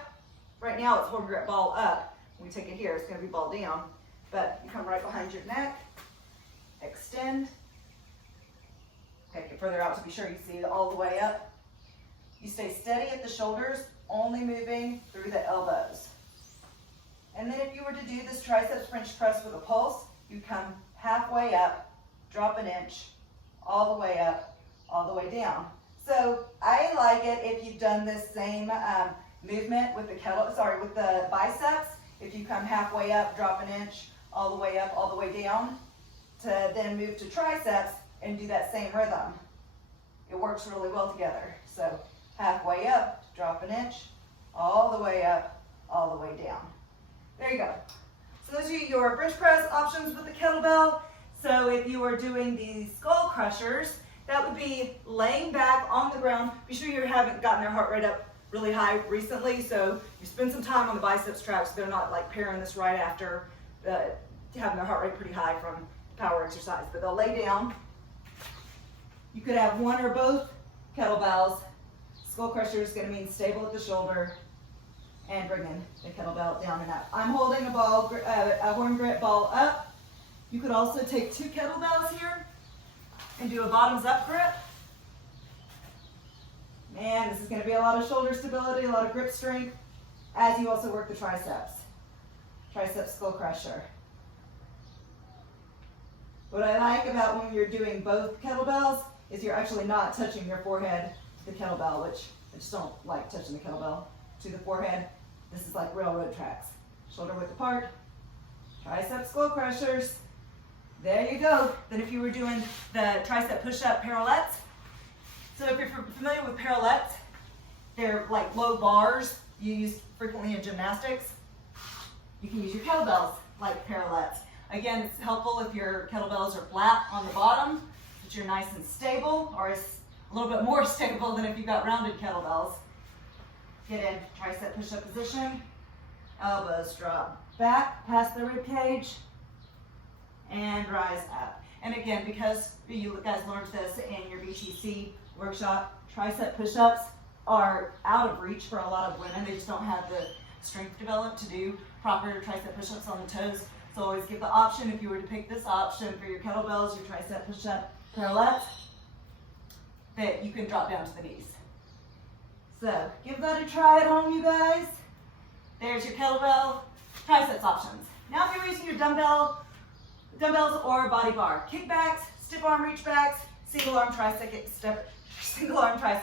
Right now it's horn grip ball up. When we take it here, it's going to be ball down. But you come right behind your neck, extend. Take it further out to be sure you see it all the way up. You stay steady at the shoulders, only moving through the elbows. And then if you were to do this triceps French press with a pulse, you come halfway up, drop an inch, all the way up, all the way down. So I like it if you've done this same movement with the biceps. If you come halfway up, drop an inch, all the way up, all the way down, to then move to triceps and do that same rhythm. It works really well together. So halfway up, drop an inch, all the way up, all the way down. There you go. So those are your French press options with the kettlebell. So if you are doing the skull crushers, that would be laying back on the ground. Be sure you haven't gotten their heart rate up really high recently, so you spend some time on the biceps traps so they're not like pairing this right after having their heart rate pretty high from power exercise. But they'll lay down. You could have one or both kettlebells. Skull crusher is going to mean stable at the shoulder and bringing the kettlebell down and up. I'm holding a horn grip ball up. You could also take two kettlebells here and do a bottoms up grip. Man, this is going to be a lot of shoulder stability, a lot of grip strength, as you also work the triceps. Tricep skull crusher. What I like about when you're doing both kettlebells is you're actually not touching your forehead to the kettlebell, which I just don't like touching the kettlebell to the forehead. This is like railroad tracks. Shoulder width apart, tricep skull crushers. There you go. Then if you were doing the tricep push-up parallettes, so if you're familiar with parallettes, they're like low bars you use frequently in gymnastics. You can use your kettlebells like parallettes. Again, it's helpful if your kettlebells are flat on the bottom, that you're nice and stable, or it's a little bit more stable than if you've got rounded kettlebells. Get in tricep push-up position, elbows drop back past the rib cage, and rise up. And again, because you guys learned this in your BTC workshop, tricep push-ups are out of reach for a lot of women. They just don't have the strength developed to do proper tricep push-ups on the toes. So always give the option, if you were to pick this option for your kettlebells, your tricep push-up parallettes, that you can drop down to the knees. So give that a try at home, you guys. There's your kettlebell triceps options. Now if you're using your dumbbells or body bar, kickbacks, stiff arm reach backs, single arm tricep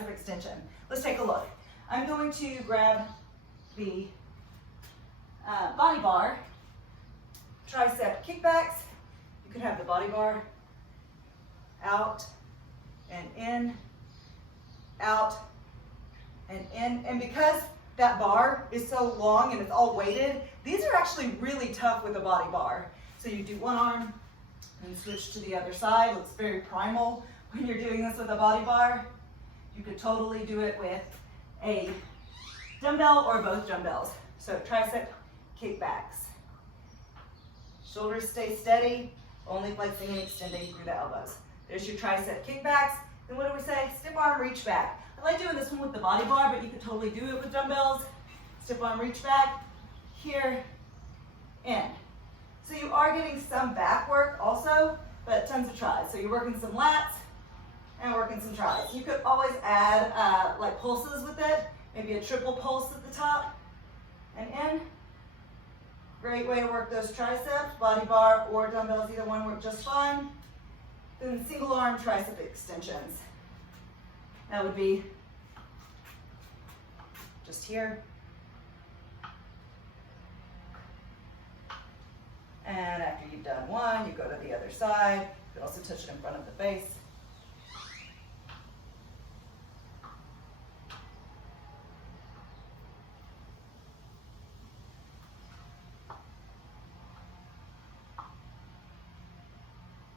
extension. Let's take a look. I'm going to grab the body bar, tricep kickbacks. You can have the body bar out and in, out and in. And because that bar is so long and it's all weighted, these are actually really tough with a body bar. So you do one arm and switch to the other side. Looks very primal when you're doing this with a body bar. You could totally do it with a dumbbell or both dumbbells. So tricep kickbacks. Shoulders stay steady, only flexing and extending through the elbows. There's your tricep kickbacks. Then what do we say? Stiff arm reach back. I like doing this one with the body bar, but you could totally do it with dumbbells. Stiff arm reach back, here, in. So you are getting some back work also, but tons of tries. So you're working some lats and working some tries. You could always add like pulses with it, maybe a triple pulse at the top and in. Great way to work those triceps, body bar or dumbbells, either one work just fine. Then single arm tricep extensions. That would be just here And after you've done one, you go to the other side. You can also touch it in front of the face.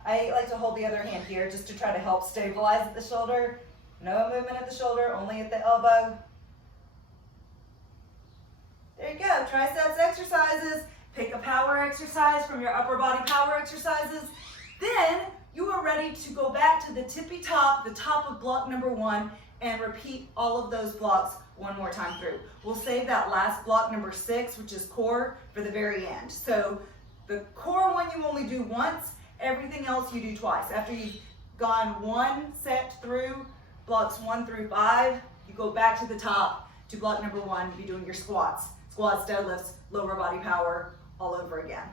I like to hold the other hand here just to try to help stabilize at the shoulder. No movement at the shoulder, only at the elbow. There you go, triceps exercises. Pick a power exercise from your upper body power exercises. Then you are ready to go back to the tippy top, the top of block number 1, and repeat all of those blocks one more time through. We'll save that last block number 6, which is core, for the very end. So the core one you only do once, everything else you do twice. After you've gone one set through blocks 1 through 5, you go back to the top to block number 1, you'll be doing your squats. Squats, deadlifts, lower body power, all over again.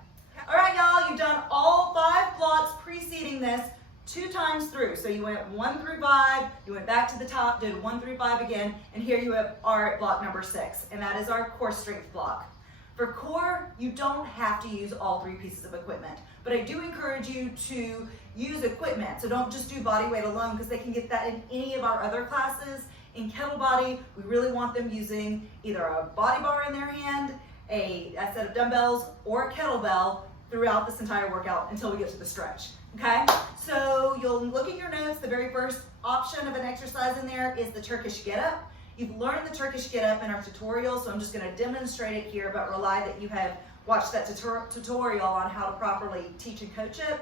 All right, y'all, you've done all 5 blocks preceding this 2 times through. So you went 1 through 5, you went back to the top, did 1 through 5 again, and here you are at block number 6, and that is our core strength block. For core, you don't have to use all 3 pieces of equipment, but I do encourage you to use equipment. So don't just do body weight alone, because they can get that in any of our other classes. In Kettlebody, we really want them using either a body bar in their hand, a set of dumbbells, or a kettlebell throughout this entire workout until we get to the stretch, okay? So you'll look at your notes. The very first option of an exercise in there is the Turkish get-up. You've learned the Turkish get-up in our tutorial, so I'm just gonna demonstrate it here, but rely that you have watched that tutorial on how to properly teach and coach it.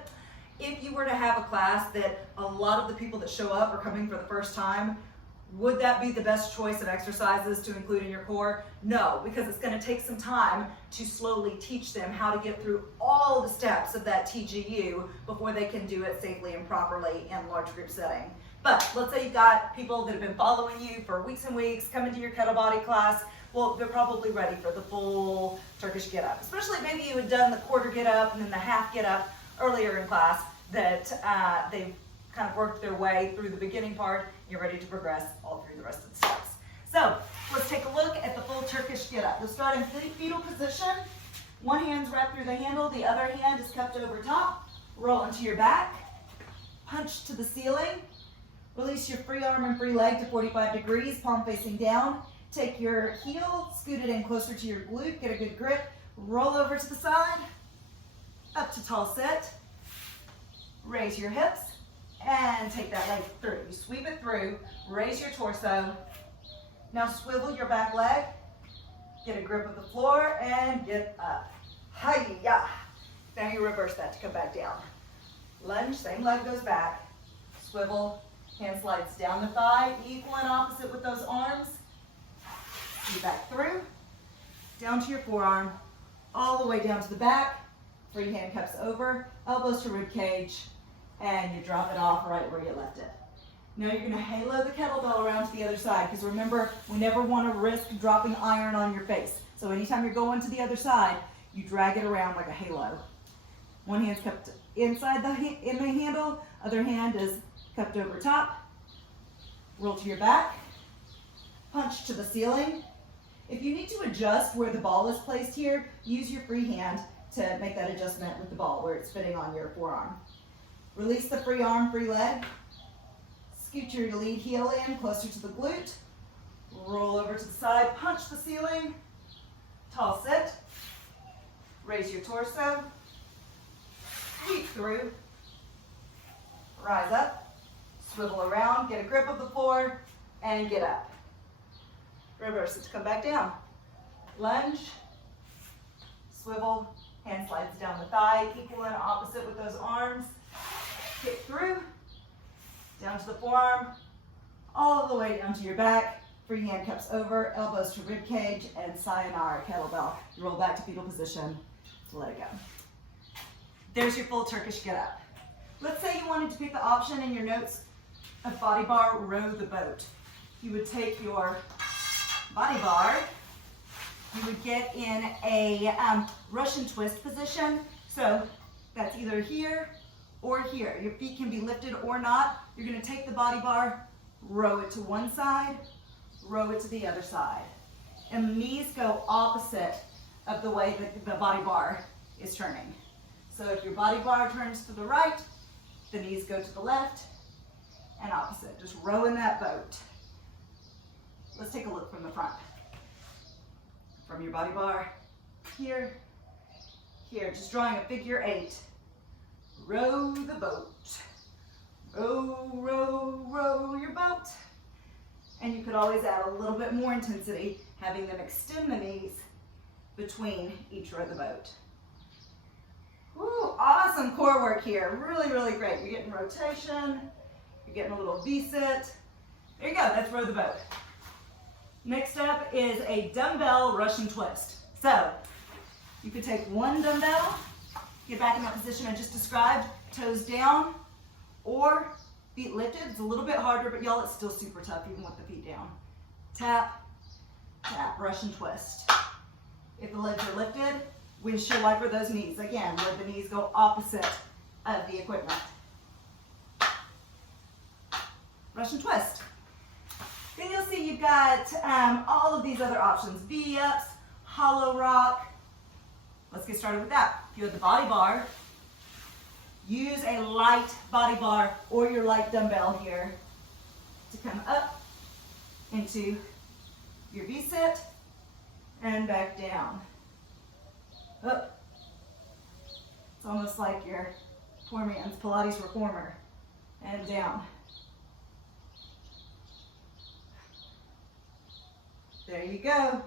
If you were to have a class that a lot of the people that show up are coming for the first time, would that be the best choice of exercises to include in your core? No, because it's going to take some time to slowly teach them how to get through all the steps of that TGU before they can do it safely and properly in large group setting. But let's say you've got people that have been following you for weeks and weeks, coming to your Kettlebody class. Well, they're probably ready for the full Turkish get-up. Especially maybe you had done the quarter get-up and then the half get-up earlier in class, that they've kind of worked their way through the beginning part. You're ready to progress all through the rest of the steps. So let's take a look at the full Turkish get-up. You'll start in fetal position. One hand's wrapped through the handle, the other hand is cupped over top. Roll into your back, punch to the ceiling. Release your free arm and free leg to 45 degrees, palm facing down. Take your heel, scoot it in closer to your glute, get a good grip. Roll over to the side, up to tall sit. Raise your hips and take that leg through. You sweep it through, raise your torso. Now swivel your back leg, get a grip of the floor, and get up. Hi-ya. Now you reverse that to come back down. Lunge, same leg goes back. Swivel, hand slides down the thigh, equal and opposite with those arms. You back through, down to your forearm, all the way down to the back. Free hand cups over, elbows to rib cage, and you drop it off right where you left it. Now you're going to halo the kettlebell around to the other side, because remember, we never want to risk dropping iron on your face. So anytime you're going to the other side, you drag it around like a halo. One hand's cupped inside in the handle, other hand is cupped over top. Roll to your back, punch to the ceiling. If you need to adjust where the ball is placed here, use your free hand to make that adjustment with the ball where it's fitting on your forearm. Release the free arm, free leg. Scoot your lead heel in closer to the glute. Roll over to the side, punch the ceiling. Tall sit. Raise your torso. Sweep through. Rise up. Swivel around, get a grip of the floor, and get up. Reverse it to come back down. Lunge. Swivel. Hand slides down the thigh, equal and opposite with those arms. Kick through, down to the forearm, all the way down to your back. Free hand cups over, elbows to rib cage, and sayonara kettlebell. You roll back to fetal position to let it go. There's your full Turkish get-up. Let's say you wanted to pick the option in your notes of body bar, row the boat. You would take your body bar, you would get in a Russian twist position. So that's either here or here. Your feet can be lifted or not. You're going to take the body bar, row it to one side, row it to the other side. And knees go opposite of the way that the body bar is turning. So if your body bar turns to the right, the knees go to the left, and opposite. Just rowing that boat. Let's take a look from the front. From your body bar, here, here, just drawing a figure 8. Row the boat. Row, row, row your boat. And you could always add a little bit more intensity, having them extend the knees between each row of the boat. Ooh, awesome core work here. Really, really great. You're getting rotation. You're getting a little V-sit. There you go. That's row the boat. Next up is a dumbbell Russian twist. So you could take one dumbbell, get back in that position I just described, toes down, or feet lifted. It's a little bit harder, but y'all, it's still super tough even with the feet down. Tap, tap, Russian twist. If the legs are lifted, windshield wiper those knees. Again, let the knees go opposite of the equipment. Russian twist. Then you'll see you've got all of these other options. V-ups, hollow rock. Let's get started with that. If you have the body bar, use a light body bar or your light dumbbell here to come up into your V-sit and back down. Up. It's almost like your poor man's Pilates reformer. And down. There you go.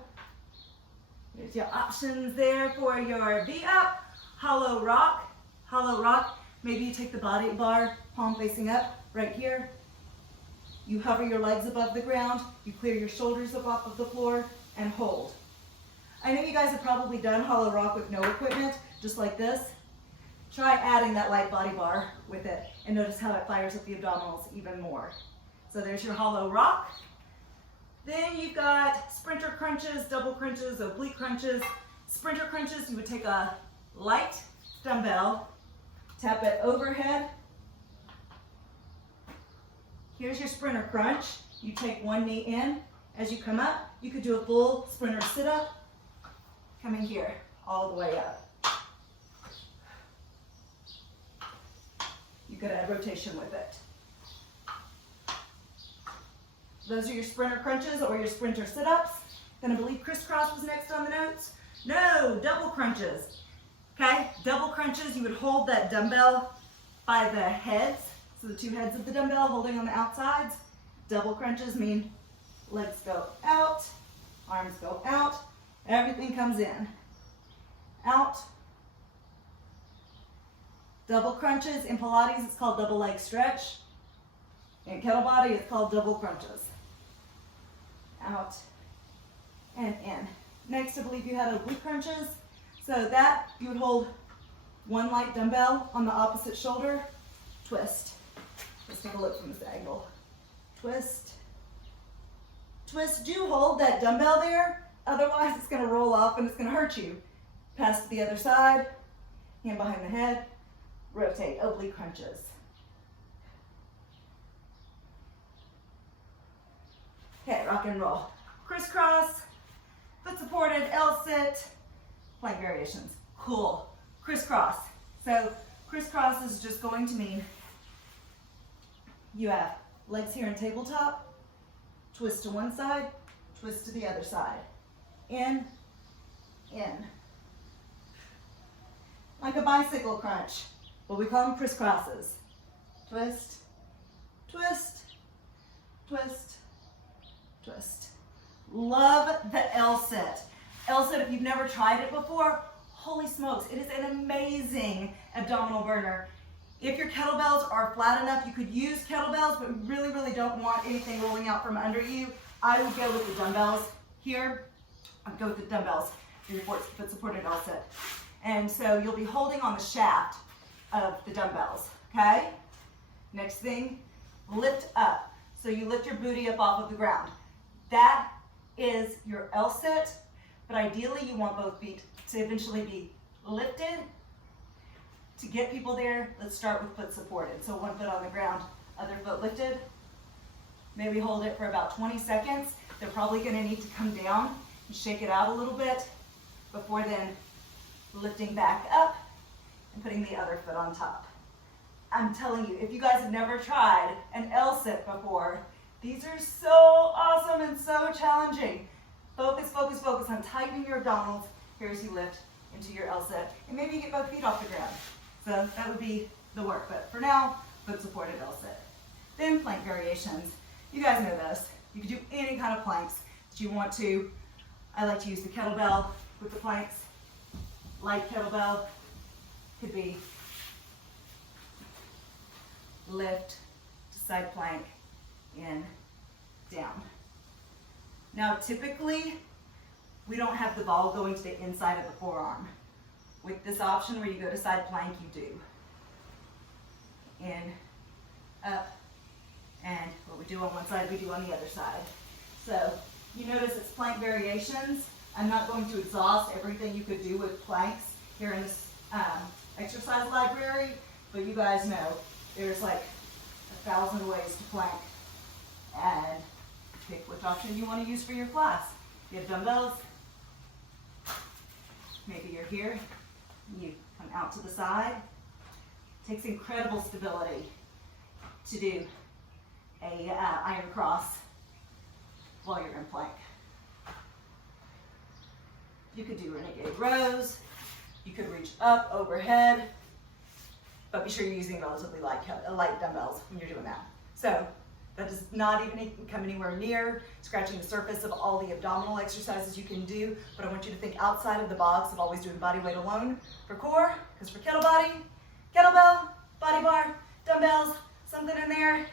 There's your options there for your V-up, hollow rock. Hollow rock, maybe you take the body bar, palm facing up, right here. You hover your legs above the ground, you clear your shoulders up off of the floor, and hold. I know you guys have probably done hollow rock with no equipment, just like this. Try adding that light body bar with it, and notice how it fires up the abdominals even more. So there's your hollow rock. Then you've got sprinter crunches, double crunches, oblique crunches. Sprinter crunches, you would take a light dumbbell, tap it overhead. Here's your sprinter crunch. You take one knee in. As you come up, you could do a full sprinter sit-up, coming here, all the way up. You could add rotation with it. Those are your sprinter crunches or your sprinter sit-ups. Then I believe crisscross was next on the notes. No, double crunches. Okay, double crunches, you would hold that dumbbell by the heads. So the two heads of the dumbbell holding on the outsides. Double crunches mean legs go out, arms go out, everything comes in. Out. Double crunches, in Pilates it's called double leg stretch. In Kettlebody it's called double crunches. Out and in. Next, I believe you had oblique crunches. So that, you would hold one light dumbbell on the opposite shoulder, twist. Let's take a look from this angle. Twist. Twist, do hold that dumbbell there, otherwise it's gonna roll off and it's gonna hurt you. Pass to the other side, hand behind the head, rotate, oblique crunches. Okay, rock and roll. Crisscross, foot supported, L-sit, plank variations. Cool. Crisscross. So crisscross is just going to mean you have legs here in tabletop, twist to one side, twist to the other side. In, in. Like a bicycle crunch, but we call them crisscrosses. Twist, twist, twist, twist. Love the L-sit. L-sit, if you've never tried it before, holy smokes, it is an amazing abdominal burner. If your kettlebells are flat enough, you could use kettlebells, but you really, really don't want anything rolling out from under you. I would go with the dumbbells here. I'd go with the dumbbells for your foot supported L-sit. And so you'll be holding on the shaft of the dumbbells, okay? Next thing, lift up. So you lift your booty up off of the ground. That is your L-sit, but ideally you want both feet to eventually be lifted. To get people there, let's start with foot supported. So one foot on the ground, other foot lifted. Maybe hold it for about 20 seconds. They're probably gonna need to come down and shake it out a little bit before then lifting back up and putting the other foot on top. I'm telling you, if you guys have never tried an L-sit before, these are so awesome and so challenging. Focus, focus, focus on tightening your abdominals here as you lift into your L-sit. And maybe you get both feet off the ground. So that would be the work. But for now, foot supported L-sit. Then plank variations. You guys know this. You can do any kind of planks that you want to. I like to use the kettlebell with the planks. Light kettlebell could be lift to side plank, in, down. Now typically, we don't have the ball going to the inside of the forearm. With this option where you go to side plank, you do. In, up, and what we do on one side, we do on the other side. So you notice it's plank variations. I'm not going to exhaust everything you could do with planks here in this exercise library, but you guys know there's like 1,000 ways to plank. And pick which option you want to use for your class. You have dumbbells. Maybe you're here. You come out to the side. It takes incredible stability to do a iron cross while you're in plank. You could do renegade rows. You could reach up overhead, but be sure you're using relatively light dumbbells when you're doing that. So that does not even come anywhere near scratching the surface of all the abdominal exercises you can do, but I want you to think outside of the box of always doing body weight alone for core, because for Kettlebody, kettlebell, body bar, dumbbells, something in there.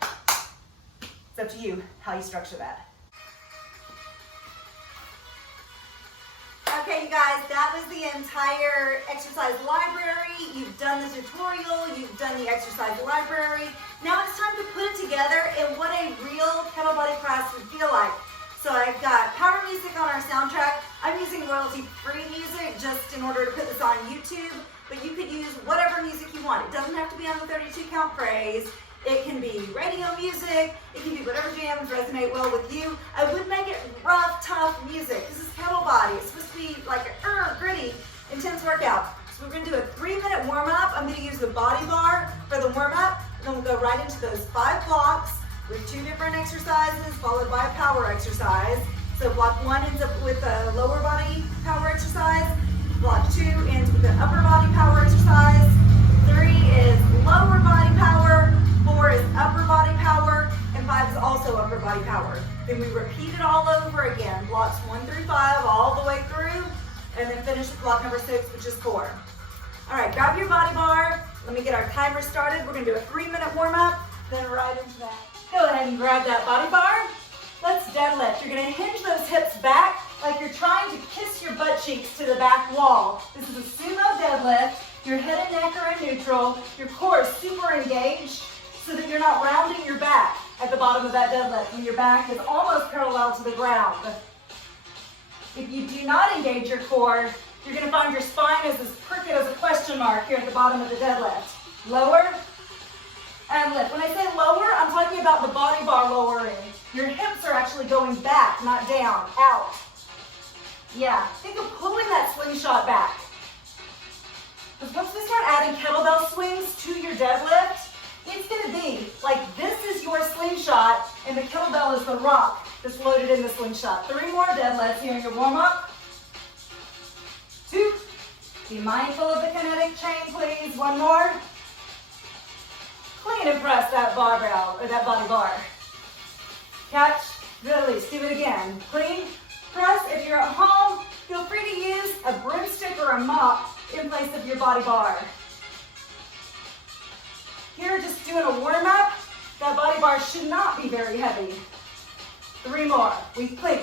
It's up to you how you structure that. Okay, you guys, that was the entire exercise library. You've done the tutorial, you've done the exercise library. Now it's time to put it together in what a real Kettlebody class would feel like. So I've got power music on our soundtrack. I'm using royalty-free music just in order to put this on YouTube, but you could use whatever music you want. It doesn't have to be on the 32 count phrase. It can be radio music. It can be whatever jams resonate well with you. I would make it rough, tough music. This is Kettlebody. It's supposed to be like a gritty, intense workout. So we're going to do a 3-minute warm-up. I'm going to use the body bar for the warm-up. And then we'll go right into those 5 blocks with 2 different exercises followed by a power exercise. So block 1 ends up with a lower body power exercise. Block 2 ends with an upper body power exercise. 3 is lower body power. 4 is upper body power, and 5 is also upper body power. Then we repeat it all over again, blocks 1 through 5 all the way through, and then finish with block number 6, which is core. All right, grab your body bar. Let me get our timer started. We're gonna do a 3-minute warm up, then right into that. Go ahead and grab that body bar. Let's deadlift. You're gonna hinge those hips back like you're trying to kiss your butt cheeks to the back wall. This is a sumo deadlift. Your head and neck are in neutral. Your core is super engaged, so that you're not rounding your back at the bottom of that deadlift when your back is almost parallel to the ground. If you do not engage your core, you're going to find your spine is as crooked as a question mark here at the bottom of the deadlift. Lower and lift. When I say lower, I'm talking about the body bar lowering. Your hips are actually going back, not down, out. Yeah, think of pulling that slingshot back. Because once we start adding kettlebell swings to your deadlift, it's going to be like this is your slingshot and the kettlebell is the rock that's loaded in the slingshot. 3 more deadlifts here in your warm-up. 2. Be mindful of the kinetic chain, please. 1 more. Clean and press that barbell or that body bar. Catch, release. Do it again. Clean, press. If you're at home, feel free to use a broomstick or a mop in place of your body bar. Here, just doing a warm-up, that body bar should not be very heavy. 3 more. We clean,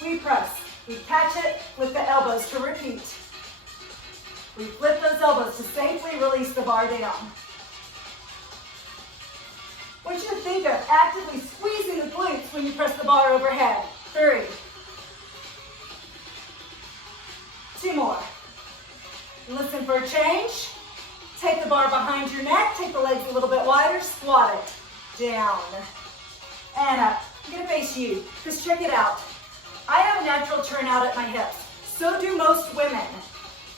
we press, we catch it with the elbows to repeat. We flip those elbows to safely release the bar down. I want you to think of actively squeezing the glutes when you press the bar overhead. 3. 2 more. Listen for a change. Take the bar behind your neck, take the legs a little bit wider, squat it. Down. And up. I'm gonna face you, because check it out. I have a natural turnout at my hips. So do most women.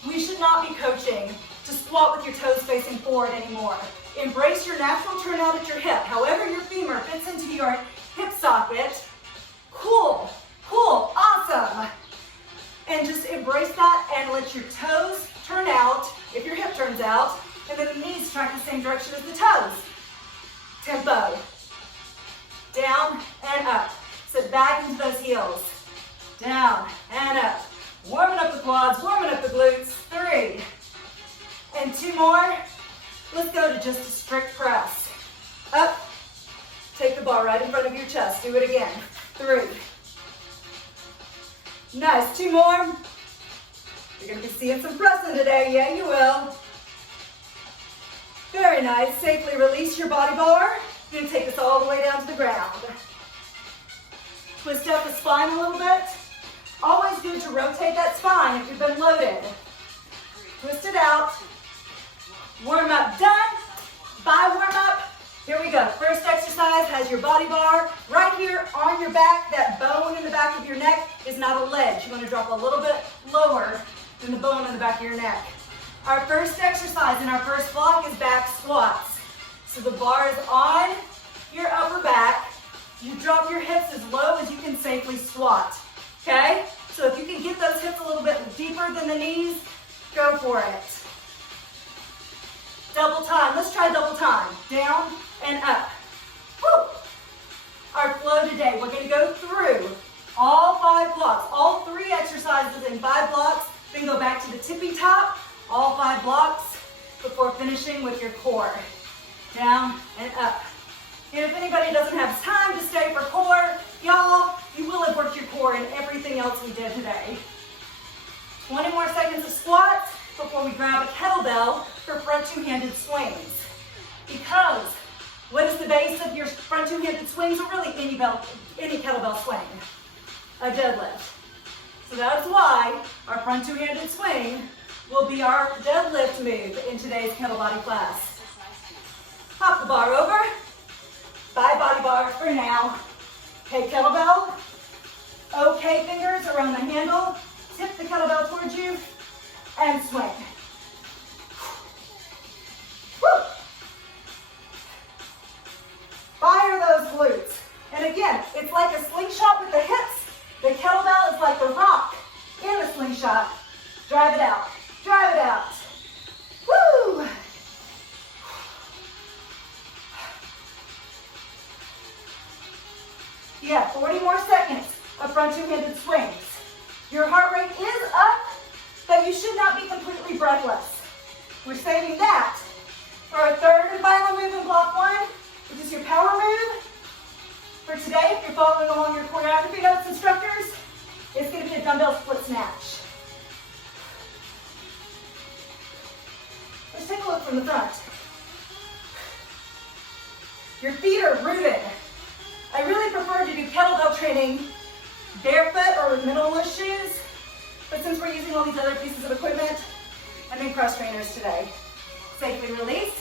We should not be coaching to squat with your toes facing forward anymore. Embrace your natural turnout at your hip. However your femur fits into your hip socket. Cool, cool, awesome. And just embrace that and let your toes turn out if your hip turns out, and then the knees track the same direction as the toes. Tempo. Down and up. Sit back into those heels. Down and up. Warming up the quads, warming up the glutes. 3. And 2 more. Let's go to just a strict press. Up. Take the bar right in front of your chest. Do it again. 3. Nice. 2 more. You're going to be seeing some pressing today. Yeah, you will. Very nice. Safely release your body bar. You're going to take this all the way down to the ground. Twist out the spine a little bit. Always good to rotate that spine if you've been loaded. Twist it out. Warm up done. Bye warm up. Here we go. First exercise has your body bar right here on your back. That bone in the back of your neck is not a ledge. You want to drop a little bit lower than the bone in the back of your neck. Our first exercise in our first block is back squats. So the bar is on your upper back. You drop your hips as low as you can safely squat. Okay? So if you can get those hips a little bit deeper than the knees, go for it. Double time. Let's try double time. Down and up. Woo! Our flow today, we're going to go through all 5 blocks, all 3 exercises in 5 blocks, then go back to the tippy top, all 5 blocks, before finishing with your core. Down and up. And if anybody doesn't have time to stay for core, y'all, you will have worked your core in everything else we did today. 20 more seconds of squats before we grab a kettlebell for front 2-handed swings. Because what is the base of your front 2-handed swings, or really any kettlebell swing? A deadlift. So that is why our front 2-handed swing will be our deadlift move in today's kettlebody class. Hop the bar over. Bye body bar for now. Okay, kettlebell. Okay, fingers around the handle. Tip the kettlebell towards you and swing. Woo! Fire those glutes. And again, it's like a slingshot with the hips. The kettlebell is like a rock in a slingshot. Drive it out. Drive it out. Woo! Yeah, 40 more seconds of front 2-handed swings. Your heart rate is up, but you should not be completely breathless. We're saving that for our third and final move in block 1, which is your power move. For today, if you're following along your choreography notes, instructors, it's going to be a dumbbell split snatch. Let's take a look from the front. Your feet are rooted. I really prefer to do kettlebell training barefoot or with minimalist shoes, but since we're using all these other pieces of equipment, I'm in cross trainers today. Safely release.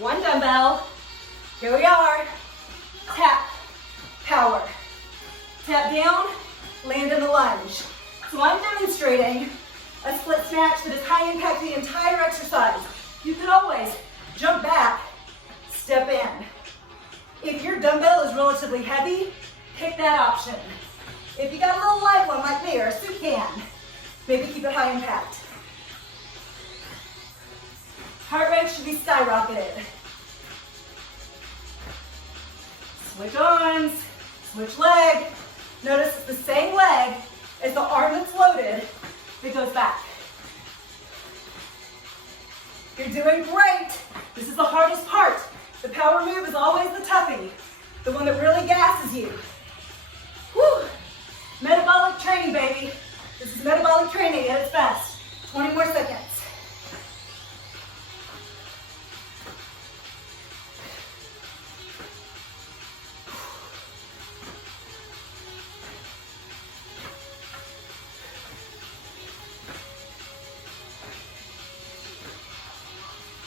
1 dumbbell. Here we are. Tap. Power. Tap down. Land in the lunge. So I'm demonstrating a split snatch that is high impact the entire exercise. You can always jump back, step in. If your dumbbell is relatively heavy, pick that option. If you got a little light one like me or a soup can, maybe keep it high impact. Heart rate should be skyrocketed. Switch arms, switch leg. Notice it's the same leg as the arm that's loaded that goes back. You're doing great. This is the hardest part. The power move is always the toughie, the one that really gasses you. Whew. Metabolic training, baby. This is metabolic training at its best. 20 more seconds.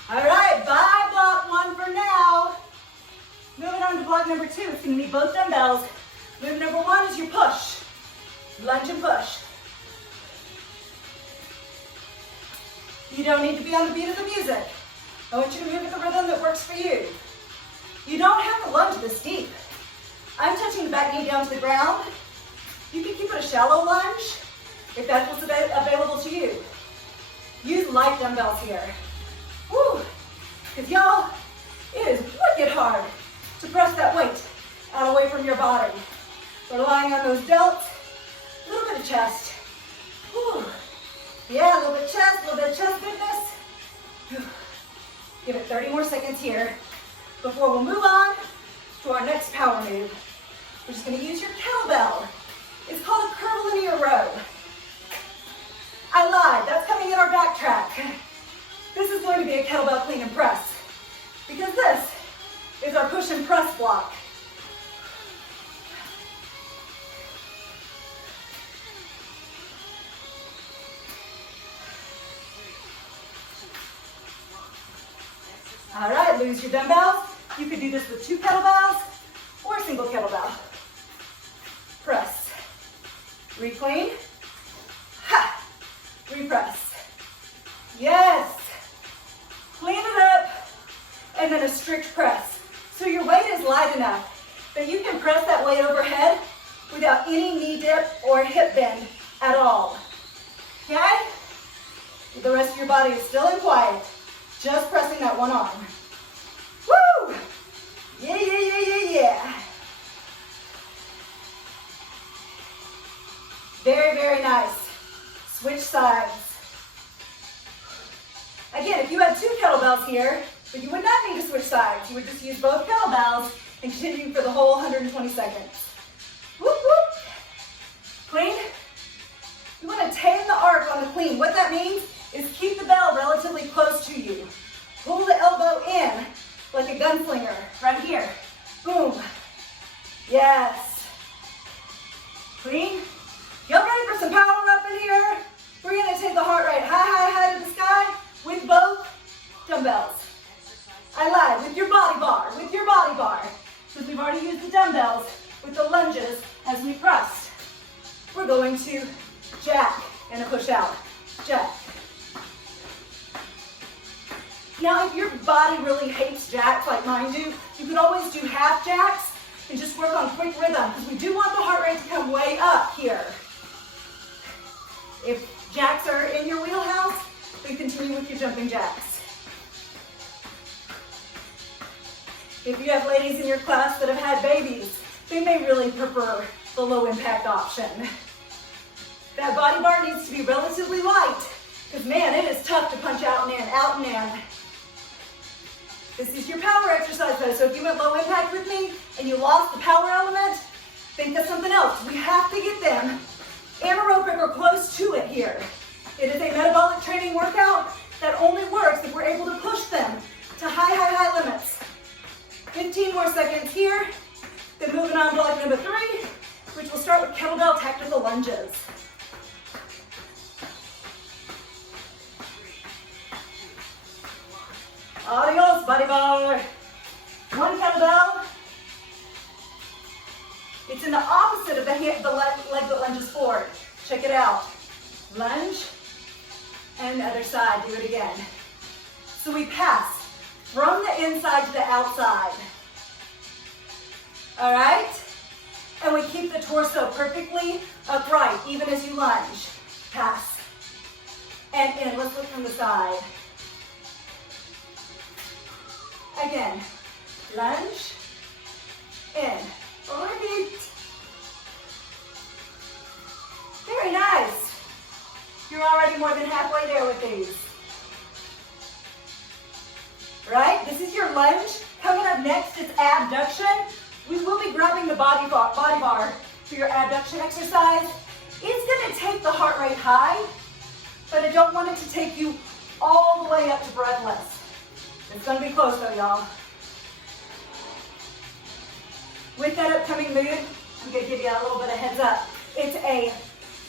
All right, bye block 1 for now. Moving on to block number 2, it's going to be both dumbbells. Move number 1 is your push. Lunge and push. You don't need to be on the beat of the music. I want you to move at the rhythm that works for you. You don't have to lunge this deep. I'm touching the back knee down to the ground. You can keep it a shallow lunge if that's what's available to you. Use light dumbbells here. Woo! Because y'all, it is wicked hard to press that weight out away from your body. Relying on those delts, a little bit of chest. Woo! Yeah, a little bit of chest, a little bit of chest fitness. Whew. Give it 30 more seconds here before we'll move on to our next power move. We're just going to use your kettlebell. It's called a curvilinear row. I lied, that's coming in our back track. This is going to be a kettlebell clean and press because this is our push and press block. All right, lose your dumbbells. You could do this with 2 kettlebells or a single kettlebell. Press. Reclean. Ha! Repress. Yes. Clean it up. And then a strict press. So your weight is light enough that you can press that weight overhead without any knee dip or hip bend at all. Okay? The rest of your body is still in quiet. Just pressing that one arm. Woo! Yeah, yeah, yeah, yeah, yeah. Very, very nice. Switch sides. Again, if you had 2 kettlebells here, but you would not need to switch sides. You would just use both kettlebells and continue for the whole 120 seconds. Whoop, whoop. Clean. You want to tame the arc on the clean. What that means is keep the bell relatively close to you. Pull the elbow in like a gunslinger, right here. Boom. Yes. Clean. Y'all ready for some power up in here? We're gonna take the heart rate high, high, high to the sky with both dumbbells. I lied, with your body bar, Since we've already used the dumbbells with the lunges as we pressed, we're going to jack and a push out. Jack. Now, if your body really hates jacks like mine do, you can always do half jacks and just work on quick rhythm because we do want the heart rate to come way up here. If jacks are in your wheelhouse, then continue with your jumping jacks. If you have ladies in your class that have had babies, they may really prefer the low impact option. That body bar needs to be relatively light because man, it is tough to punch out and in, out and in. This is your power exercise though, so if you went low impact with me and you lost the power element, think of something else. We have to get them anaerobic or close to it here. It is a metabolic training workout that only works if we're able to push them to high, high, high limits. 15 more seconds here, then moving on to block number 3, which will start with kettlebell tactical lunges. Adios, body bar. 1 kettlebell. It's in the opposite of the leg that lunges forward. Check it out. Lunge, and the other side. Do it again. So we pass from the inside to the outside. All right? And we keep the torso perfectly upright, even as you lunge. Pass. And in. Let's look from the side. Again, lunge, in, repeat. Very nice. You're already more than halfway there with these. Right? This is your lunge. Coming up next is abduction. We will be grabbing the body bar for your abduction exercise. It's going to take the heart rate high, but I don't want it to take you all the way up to breathless. It's going to be close though, y'all. With that upcoming move, I'm going to give you a little bit of heads up. It's a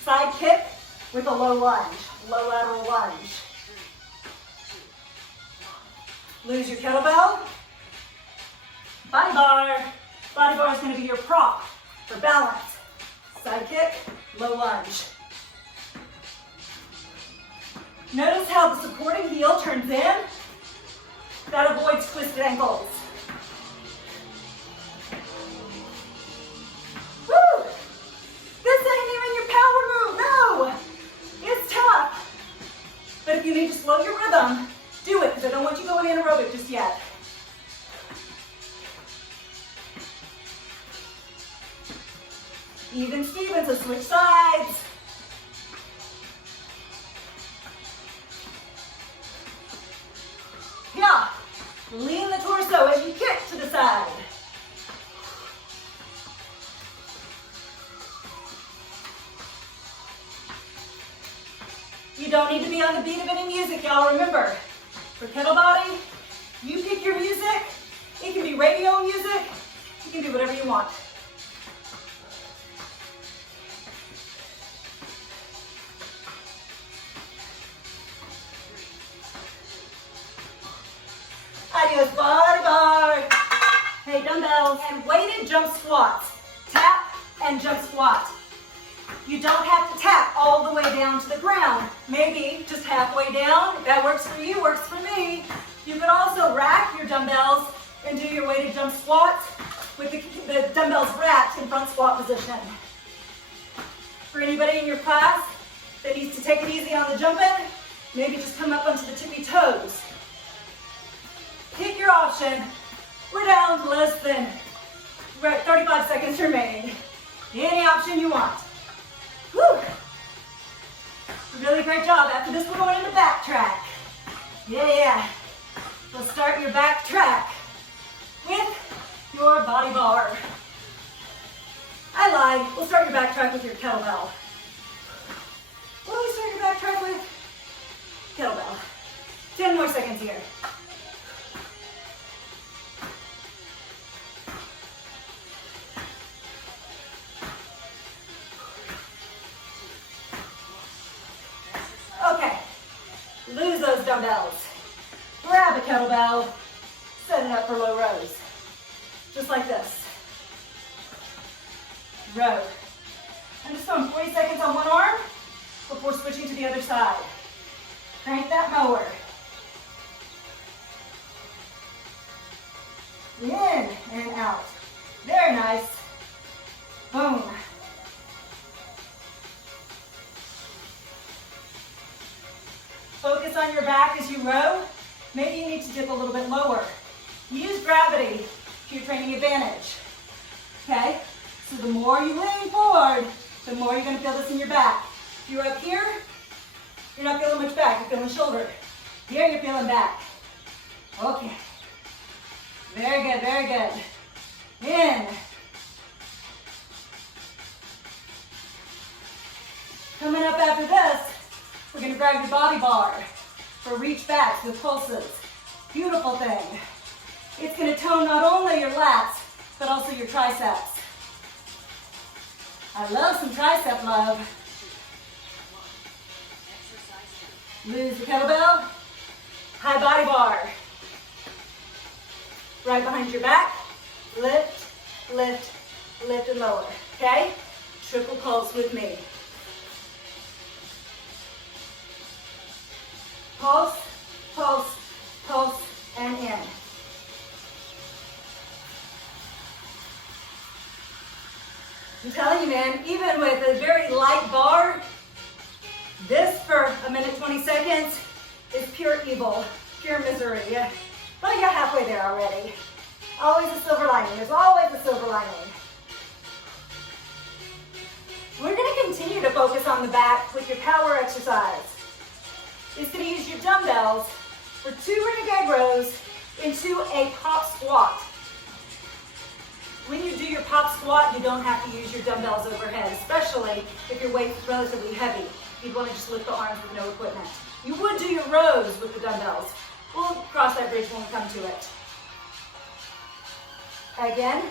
side kick with a low lunge, low lateral lunge. Lose your kettlebell. Body bar. Body bar is going to be your prop for balance. Side kick, low lunge. Notice how the supporting heel turns in. That avoids twisted ankles. Woo! This ain't even your power move, no! It's tough. But if you need to slow your rhythm, do it, because I don't want you going anaerobic just yet. Even Stevens, so switch sides. Yeah, lean the torso as you kick to the side. You don't need to be on the beat of any music, y'all. Remember, for Kettlebody, you pick your music. It can be radio music. You can do whatever you want. Adios, body bar. Hey, dumbbells and weighted jump squats. Tap and jump squat. You don't have to tap all the way down to the ground. Maybe just halfway down. If that works for you, works for me. You could also rack your dumbbells and do your weighted jump squats with the dumbbells racked in front squat position. For anybody in your class that needs to take it easy on the jumping, maybe just come up onto the tippy toes. Pick your option. We're down to less than 35 seconds remaining. Any option you want. Woo! Really great job. After this, we're going into back track. Yeah. Let's start your back track with your body bar. I lied. We'll start your back track with your kettlebell. What do we start your back track with? Kettlebell. 10 more seconds here. Okay, lose those dumbbells. Grab a kettlebell, set it up for low rows. Just like this. Row. I'm just going 40 seconds on one arm before switching to the other side. Crank that mower. In and out. Very nice. Boom. Focus on your back as you row. Maybe you need to dip a little bit lower. Use gravity to your training advantage. Okay? So the more you lean forward, the more you're going to feel this in your back. If you're up here, you're not feeling much back. You're feeling shoulder. Here, you're feeling back. Okay. Very good, very good. In. Coming up after this, we're going to grab your body bar for reach backs with pulses. Beautiful thing. It's going to tone not only your lats, but also your triceps. I love some tricep love. Lose the kettlebell. High body bar. Right behind your back. Lift, lift, lift and lower. Okay? Triple pulse with me. Pulse, pulse, pulse, and in. I'm telling you, man, even with a very light bar, this for a minute, 20 seconds is pure evil, pure misery. But you're halfway there already. Always a silver lining. There's always a silver lining. We're going to continue to focus on the back with your power exercise. It's going to use your dumbbells for 2 renegade rows into a pop squat. When you do your pop squat, you don't have to use your dumbbells overhead, especially if your weight is relatively heavy. You'd want to just lift the arms with no equipment. You would do your rows with the dumbbells. We'll cross that bridge when we come to it. Again.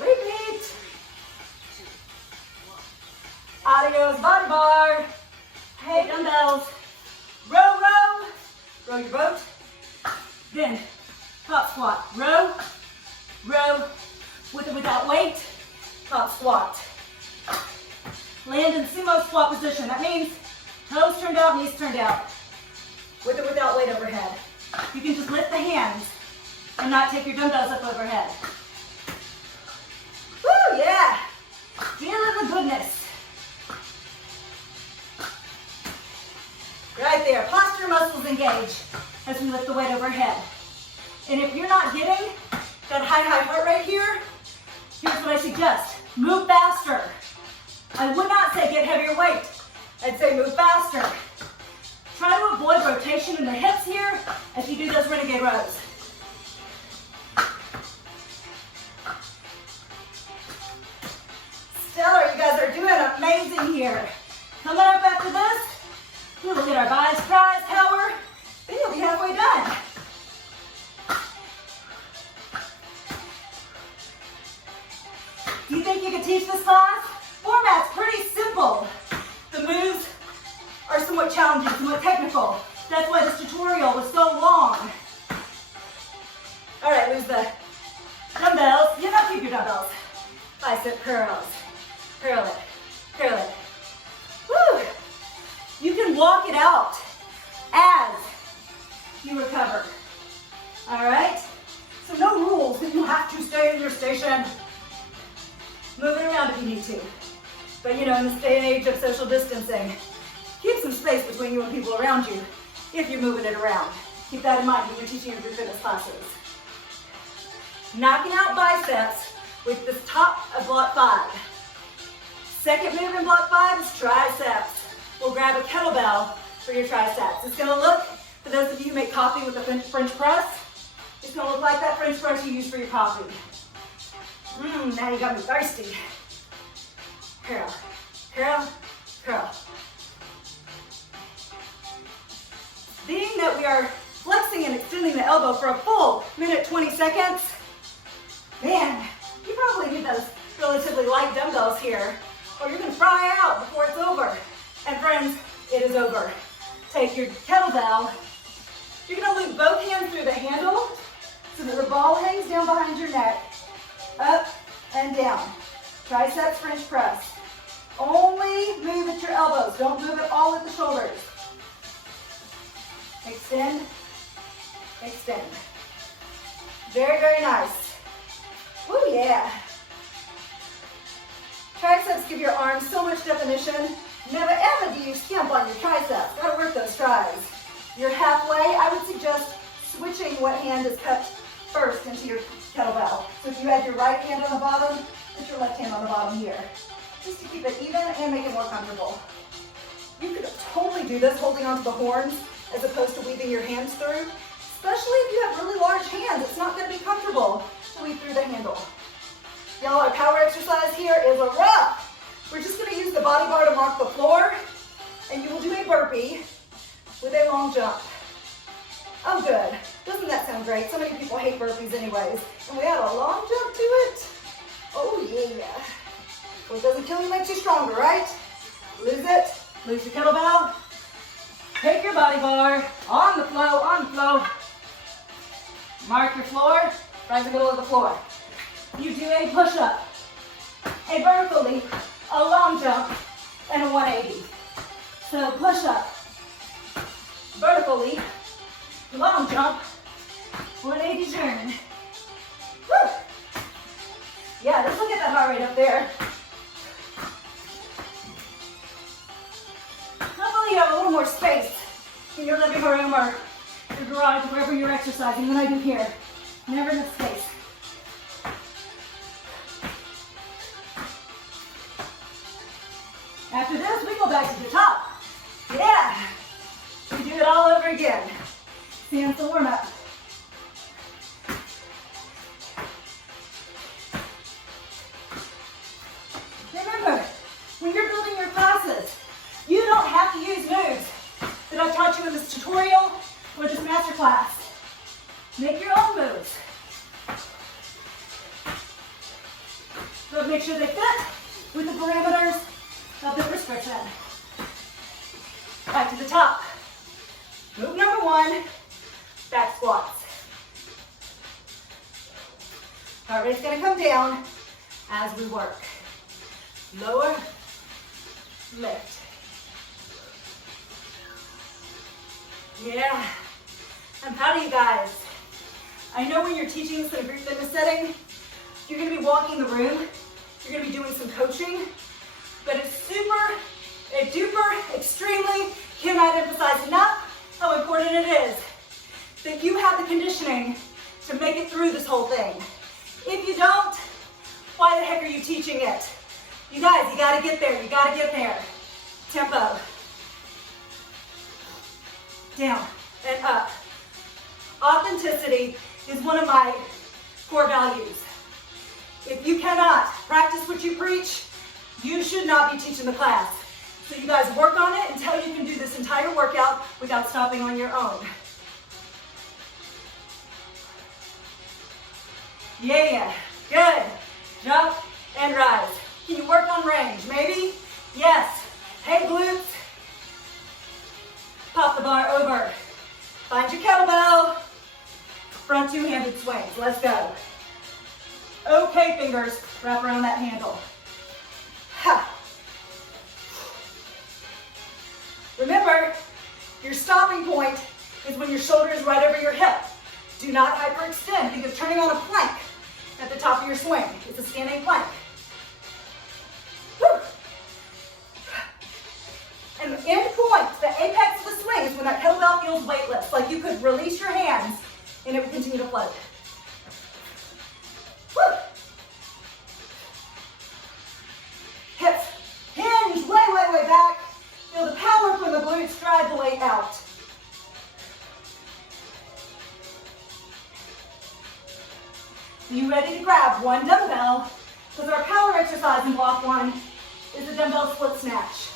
Repeat. Adios, body bar. Hey, dumbbells. Row, row. Row your boat. Then, pop squat. Row, row. With or without weight, pop squat. Land in sumo squat position. That means toes turned out, knees turned out. With or without weight overhead. You can just lift the hands and not take your dumbbells up overhead. Woo, yeah. Feeling the goodness. Right there, posture muscles engage as we lift the weight overhead. And if you're not getting that high heart rate here, here's what I suggest. Move faster. I would not say get heavier weight. I'd say move faster. Try to avoid rotation in the hips here as you do those renegade rows. Stellar, you guys are doing amazing here. Coming up after this, we'll look at our biceps, tries, power, then you'll be halfway done. Do you think you could teach this class? Format's pretty simple. The moves are somewhat challenging, somewhat technical. That's why this tutorial was so long. All right, lose the dumbbells. You know, keep your dumbbells. Bicep curls. Curl it, curl it. Woo! You can walk it out as you recover. All right? So no rules that you have to stay in your station. Move it around if you need to. But you know, in this day and age of social distancing, keep some space between you and people around you if you're moving it around. Keep that in mind when you're teaching your fitness classes. Knocking out biceps with the top of block 5. Second move in block 5 is triceps. We'll grab a kettlebell for your triceps. It's gonna look, for those of you who make coffee with a French press, it's gonna look like that French press you use for your coffee. Now you got me thirsty. Curl, curl, curl. Being that we are flexing and extending the elbow for a full minute, 20 seconds, man, you probably need those relatively light dumbbells here, or you're gonna fry out before it's over. And friends, it is over. Take your kettlebell. You're gonna loop both hands through the handle so that the ball hangs down behind your neck, up and down. Triceps French press. Only move at your elbows. Don't move at all at the shoulders. Extend, extend. Very, very nice. Woo, yeah. Triceps give your arms so much definition. Never ever do you skimp on your triceps. Gotta work those tries. You're halfway. I would suggest switching what hand is cut first into your kettlebell. So if you had your right hand on the bottom, put your left hand on the bottom here. Just to keep it even and make it more comfortable. You could totally do this holding onto the horns as opposed to weaving your hands through. Especially if you have really large hands, it's not gonna be comfortable to weave through the handle. Y'all, our power exercise here is a rough. We're just gonna use the body bar to mark the floor, and you will do a burpee with a long jump. Oh, good. Doesn't that sound great? So many people hate burpees anyways, and we add a long jump to it. Oh, yeah. What doesn't kill you makes you stronger, right? Lose it. Lose your kettlebell. Take your body bar on the flow, on the flow. Mark your floor, right in the middle of the floor. You do a push-up, a vertical leap, a long jump, and a 180. So push-up, vertical leap, long jump, 180 turn. Woo! Yeah, let's look at that heart rate up there. Hopefully you have a little more space in your living room or your garage, wherever you're exercising, than I do here. Never enough space. After this, we go back to the top. Yeah. We do it all over again. Stand to warm up. Remember, when you're building your classes, you don't have to use moves that I've taught you in this tutorial or this master class. Make your own moves. But make sure they fit with the parameters of the prescription. Back to the top. Move number 1, back squats. Heart rate's gonna come down as we work. Lower, lift. Yeah, I'm proud of you guys. I know when you're teaching this in a group fitness setting, you're gonna be walking the room, you're gonna be doing some coaching, but it's super, duper, extremely, cannot emphasize enough how important it is that you have the conditioning to make it through this whole thing. If you don't, why the heck are you teaching it? You guys, you gotta get there, you gotta get there. Tempo. Down and up. Authenticity is one of my core values. If you cannot practice what you preach, you should not be teaching the class. So you guys work on it until you can do this entire workout without stopping on your own. Yeah, good. Jump and rise. Can you work on range? Maybe? Yes. Hey, glutes. Pop the bar over. Find your kettlebell. Front two-handed swings. Let's go. Okay, fingers. Wrap around that handle. Ha. Remember, your stopping point is when your shoulder is right over your hip. Do not hyperextend. Think of turning on a plank at the top of your swing. It's a standing plank. Woo. And the end point, the apex of the swing, is when that kettlebell feels weightless. Like you could release your hands and it would continue to float. Woo. Hips hinge way, way, way back. Feel the power from the glutes drive the weight out. Are you ready to grab one dumbbell? Because our power exercise in block one is a dumbbell split snatch.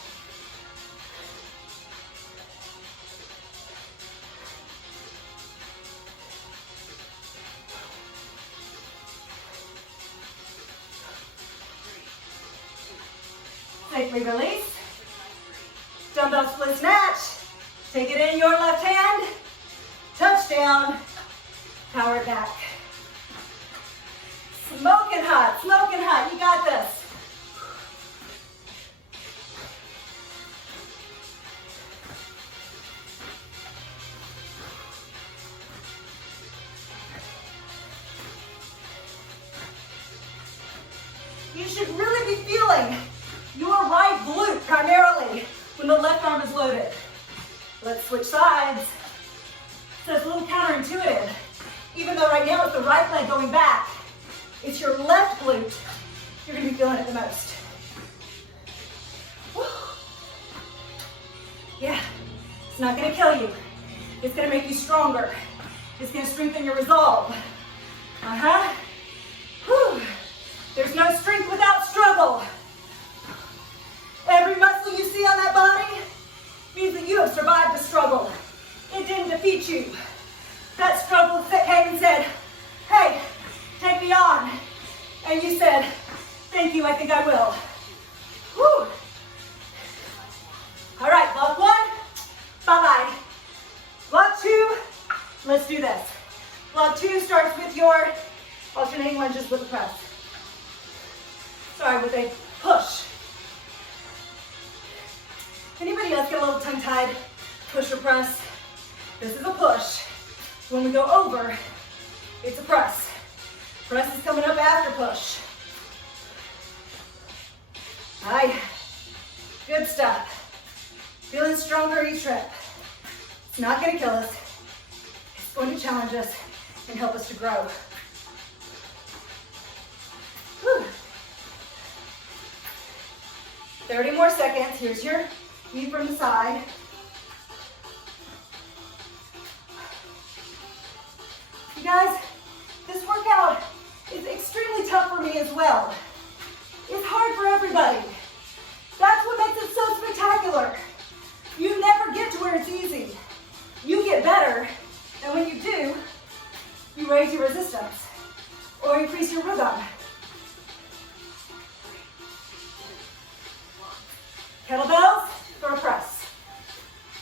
Safely release. Dumbbell split snatch. Take it in your left hand. Touchdown. Power it back. Smoking hot, smoking hot. You got this. You should really be feeling your right glute primarily when the left arm is loaded. Let's switch sides. So it's a little counterintuitive. Even though right now it's the right leg going back, it's your left glute you're going to be feeling it the most. Woo. Yeah, it's not going to kill you. It's going to make you stronger. It's going to strengthen your resolve. Whew. There's no strength without struggle. Every muscle you see on that body means that you have survived the struggle. It didn't defeat you. That struggle came and said, hey, take me on. And you said, thank you, I think I will. Whew. All right, block one, bye-bye. Block two, let's do this. Block two starts with your alternating lunges with a press. Sorry, with a push. Anybody else get a little tongue-tied? Push or press? This is a push. When we go over, it's a press. Press is coming up after push. All right, good stuff. Feeling stronger each rep. It's not going to kill us. It's going to challenge us and help us to grow. Whew. 30 more seconds. Here's your knee from the side. You guys, this workout is extremely tough for me as well. It's hard for everybody. That's what makes it so spectacular. You never get to where it's easy. You get better, and when you do, you raise your resistance or increase your rhythm. Kettlebells for a press.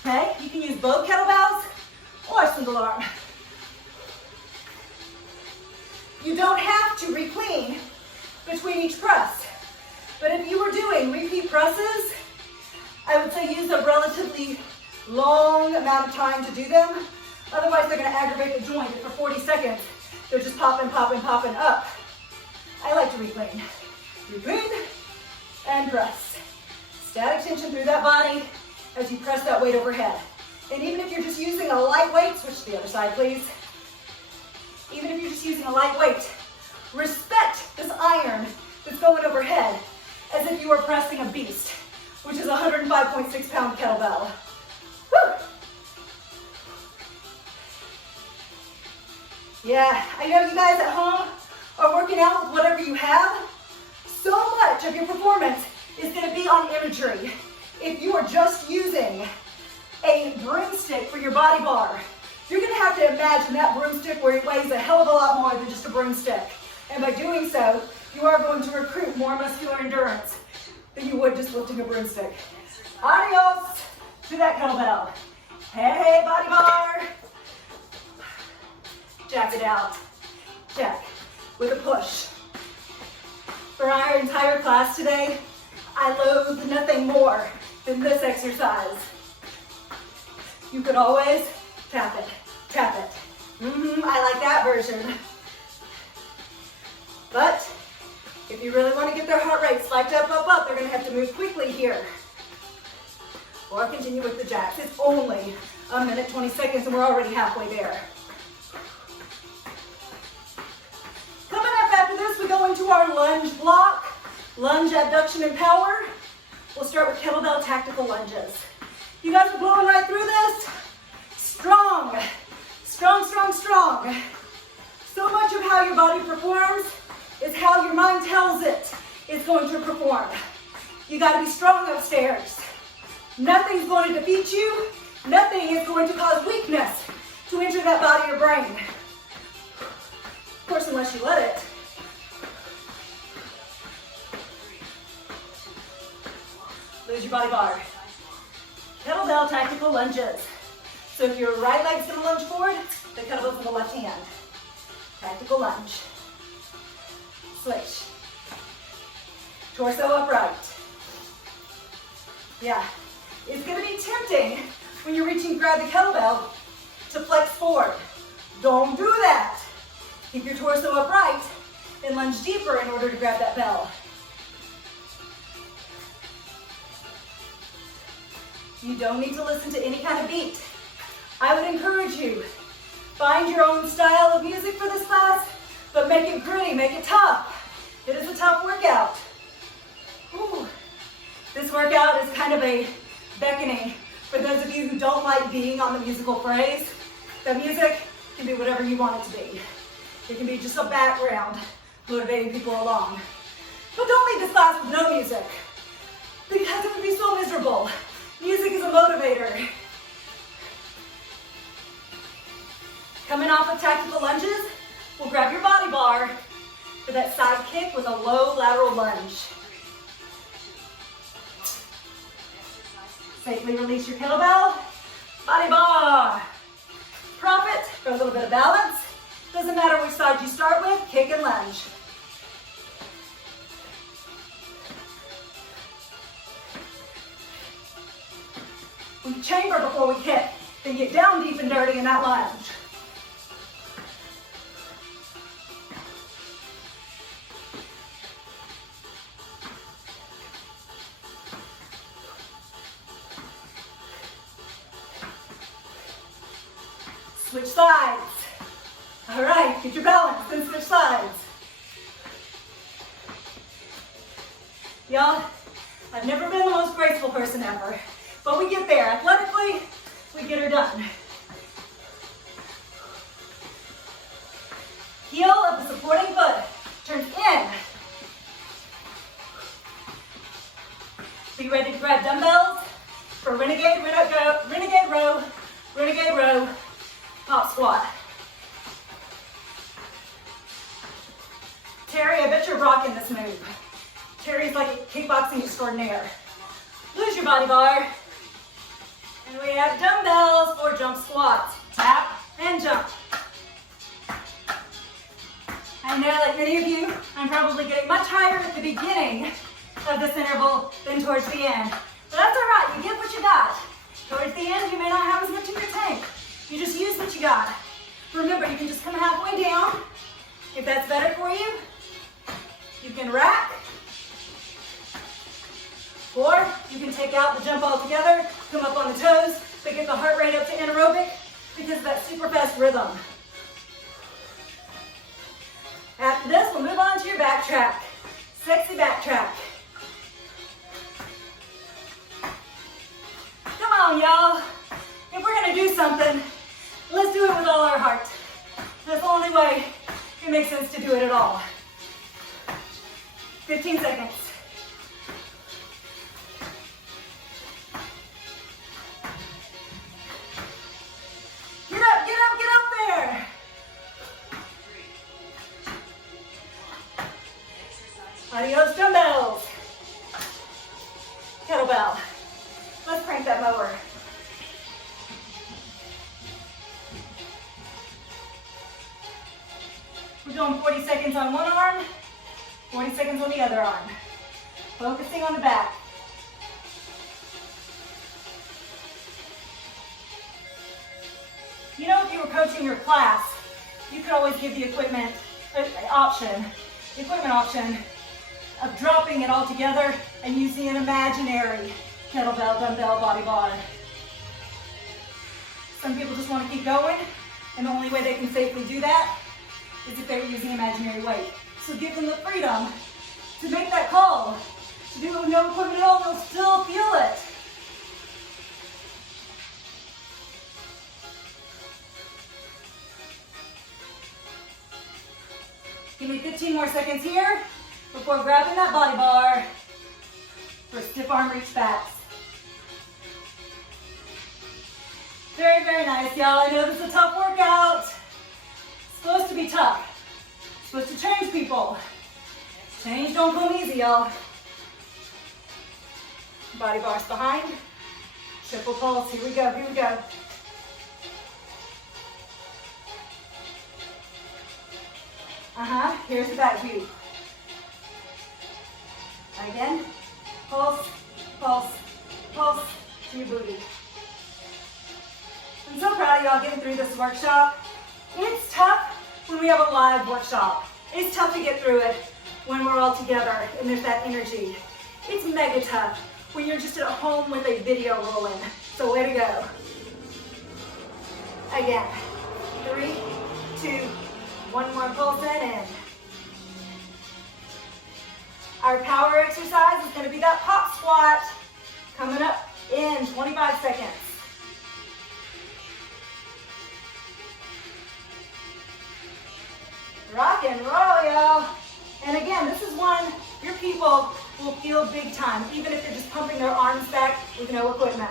Okay, you can use both kettlebells or a single arm. You don't have to re-clean between each press, but if you were doing repeat presses, I would say use a relatively long amount of time to do them. Otherwise, they're going to aggravate the joint. For 40 seconds, they're just popping, popping, popping up. I like to reclean. Reclean and press. Static tension through that body as you press that weight overhead. And even if you're just using a light weight, switch to the other side, please. Even if you're just using a light weight, respect this iron that's going overhead as if you were pressing a beast, which is a 105.6 pound kettlebell. Woo! Yeah, I know you guys at home are working out with whatever you have. So much of your performance is going to be on imagery. If you are just using a broomstick for your body bar, you're going to have to imagine that broomstick where it weighs a hell of a lot more than just a broomstick. And by doing so, you are going to recruit more muscular endurance than you would just lifting a broomstick. Adios to that kettlebell. Hey, body bar. Jack it out. Jack with a push. For our entire class today, I loathe nothing more than this exercise. You could always tap it, tap it. I like that version. But if you really want to get their heart rate spiked up, they're going to have to move quickly here. Or continue with the jacks. It's only a minute, 20 seconds, and we're already halfway there. Coming up after this, we go into our lunge block, lunge abduction and power. We'll start with kettlebell tactical lunges. You guys are blowing right through this. Strong, strong, strong, strong. So much of how your body performs is how your mind tells it it's going to perform. You gotta be strong upstairs. Nothing's going to defeat you. Nothing is going to cause weakness to enter that body or brain. Of course, unless you let it. Lose your body bar. Kettlebell tactical lunges. So if your right leg's gonna lunge forward, the kettlebell's in the left hand. Tactical lunge. Switch. Torso upright. Yeah. It's gonna be tempting when you're reaching to grab the kettlebell to flex forward. Don't do that. Keep your torso upright and lunge deeper in order to grab that bell. You don't need to listen to any kind of beat. I would encourage you, find your own style of music for this class, but make it gritty, make it tough. It is a tough workout. Ooh. This workout is kind of a beckoning for those of you who don't like being on the musical phrase. The music can be whatever you want it to be. It can be just a background motivating people along. But don't leave this class with no music, because it would be so miserable. Music is a motivator. Coming off of tactical lunges, we'll grab your body bar for that side kick with a low lateral lunge. Safely release your kettlebell. Body bar. Prop it for a little bit of balance. Doesn't matter which side you start with, kick and lunge. We chamber before we kick, then get down deep and dirty in that lunge. Switch sides. All right, get your balance, then switch sides. Y'all, I've never been the most graceful person ever, but we get there. Athletically, we get her done. Heel of the supporting foot turns in. Be ready to grab dumbbells for renegade row, pop squat. Terry, I bet you're rocking this move. Terry's like a kickboxing extraordinaire. Lose your body bar. And we have dumbbells for jump squats. Tap and jump. I know, like many of you, I'm probably getting much higher at the beginning of this interval than towards the end. But that's all right, you get what you got. Towards the end, you may not have as much in your tank. You just use what you got. Remember, you can just come halfway down. If that's better for you, you can rack. Or you can take out the jump altogether, come up on the toes, but get the heart rate up to anaerobic because of that super fast rhythm. After this, we'll move on to your back track. Sexy back track. Come on, y'all. If we're gonna do something, let's do it with all our heart. That's the only way it makes sense to do it at all. 15 seconds. Get up, get up, get up there. Adios, dumbbells. Kettlebell. Let's crank that mower. We're doing 40 seconds on one arm, 40 seconds on the other arm. Focusing on the back. You know, if you were coaching your class, you could always give the equipment option of dropping it all together and using an imaginary kettlebell, dumbbell, body bar. Some people just want to keep going, and the only way they can safely do that is if they're using imaginary weight. So give them the freedom to make that call, to do it with no equipment at all, they'll still feel it. Give me 15 more seconds here before grabbing that body bar for stiff arm reach backs. Very, very nice, y'all. I know this is a tough workout. It's supposed to be tough. It's supposed to change people. Change don't come easy, y'all. Body bars behind. Triple pulse. Here we go, here we go. Here's the back view. Again, pulse, pulse, pulse to your booty. I'm so proud of y'all getting through this workshop. It's tough when we have a live workshop. It's tough to get through it when we're all together and there's that energy. It's mega tough when you're just at home with a video rolling. So way to go. Again, 3, 2, 1 more pulse in. Our power exercise is going to be that pop squat coming up in 25 seconds. Rock and roll, y'all. And again, this is one your people will feel big time, even if they're just pumping their arms back with no equipment.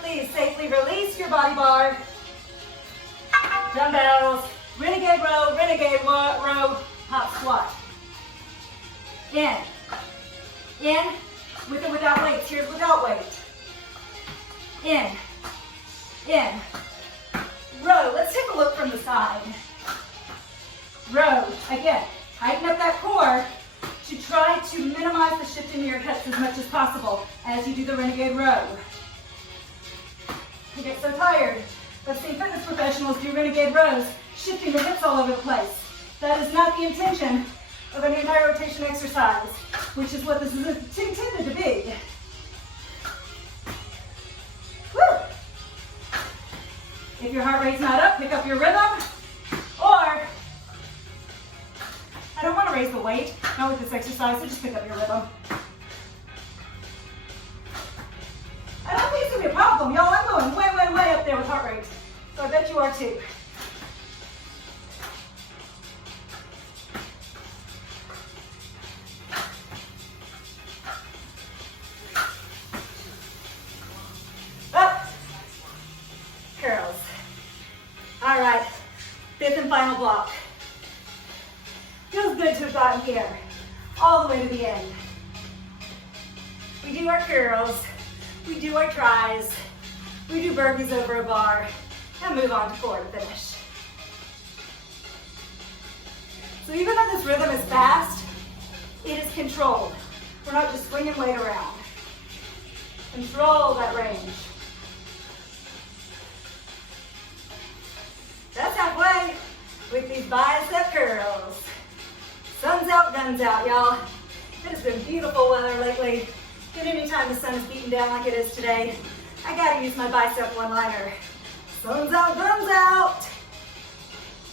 Please safely release your body bar. Dumbbells, renegade row, hop squat. In, with or without weights. Here's without weight. In, row. Let's take a look from the side. Row, again, tighten up that core to try to minimize the shift into your hips as much as possible as you do the renegade row. You get so tired of seeing fitness professionals do renegade rows, shifting the hips all over the place. That is not the intention of an anti-rotation exercise, which is what this is intended to be. Woo! If your heart rate's not up, pick up your rhythm. Or, I don't want to raise the weight, not with this exercise, so just pick up your rhythm. I don't think it's going to be a problem, y'all. I'm going way, way, way up there with heart rate. So I bet you are too. Up. Curls. All right. 5th and final block. Feels good to have gotten here. All the way to the end. We do our curls. We do our tries, we do burpees over a bar, and move on to floor to finish. So even though this rhythm is fast, it is controlled. We're not just swinging weight around. Control that range. That's halfway with these bicep curls. Sun's out, guns out, y'all. It has been beautiful weather lately. And anytime the sun is beating down like it is today, I gotta use my bicep one-liner. Sun's out, guns out.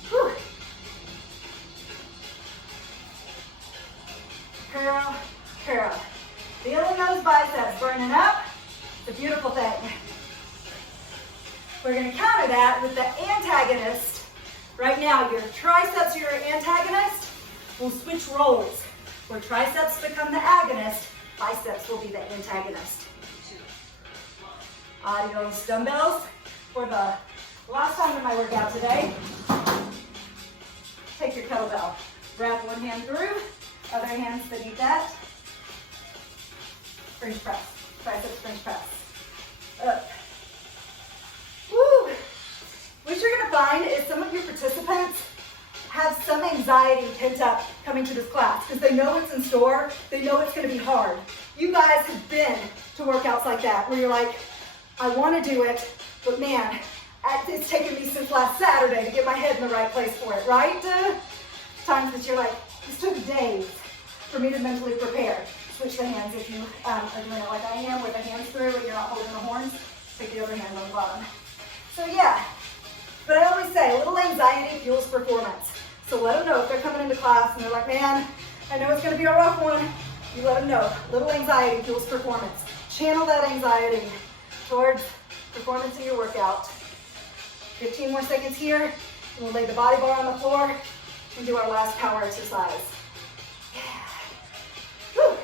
Whew. Curl, curl. Feeling those biceps burning up. It's a beautiful thing. We're gonna counter that with the antagonist. Right now, your triceps are your antagonist. We'll switch roles. Where triceps become the agonist, biceps will be the antagonist. Adios dumbbells. For the last time in my workout today, take your kettlebell. Wrap one hand through, other hand's beneath that. French press, triceps French press. Up. Woo! What you're gonna find is some of your participants have some anxiety pent up coming to this class because they know what's in store, they know it's gonna be hard. You guys have been to workouts like that where you're like, I wanna do it, but man, it's taken me since last Saturday to get my head in the right place for it, right? Times that you're like, this took days for me to mentally prepare. Switch the hands if you are doing it like I am, with the hands through and you're not holding the horns. Take the other hand on the bottom. So yeah, but I always say, a little anxiety fuels performance. So let them know if they're coming into class and they're like, man, I know it's gonna be a rough one. You let them know, little anxiety fuels performance. Channel that anxiety towards performance in your workout. 15 more seconds here, and we'll lay the body bar on the floor and do our last power exercise. Yeah. Whew.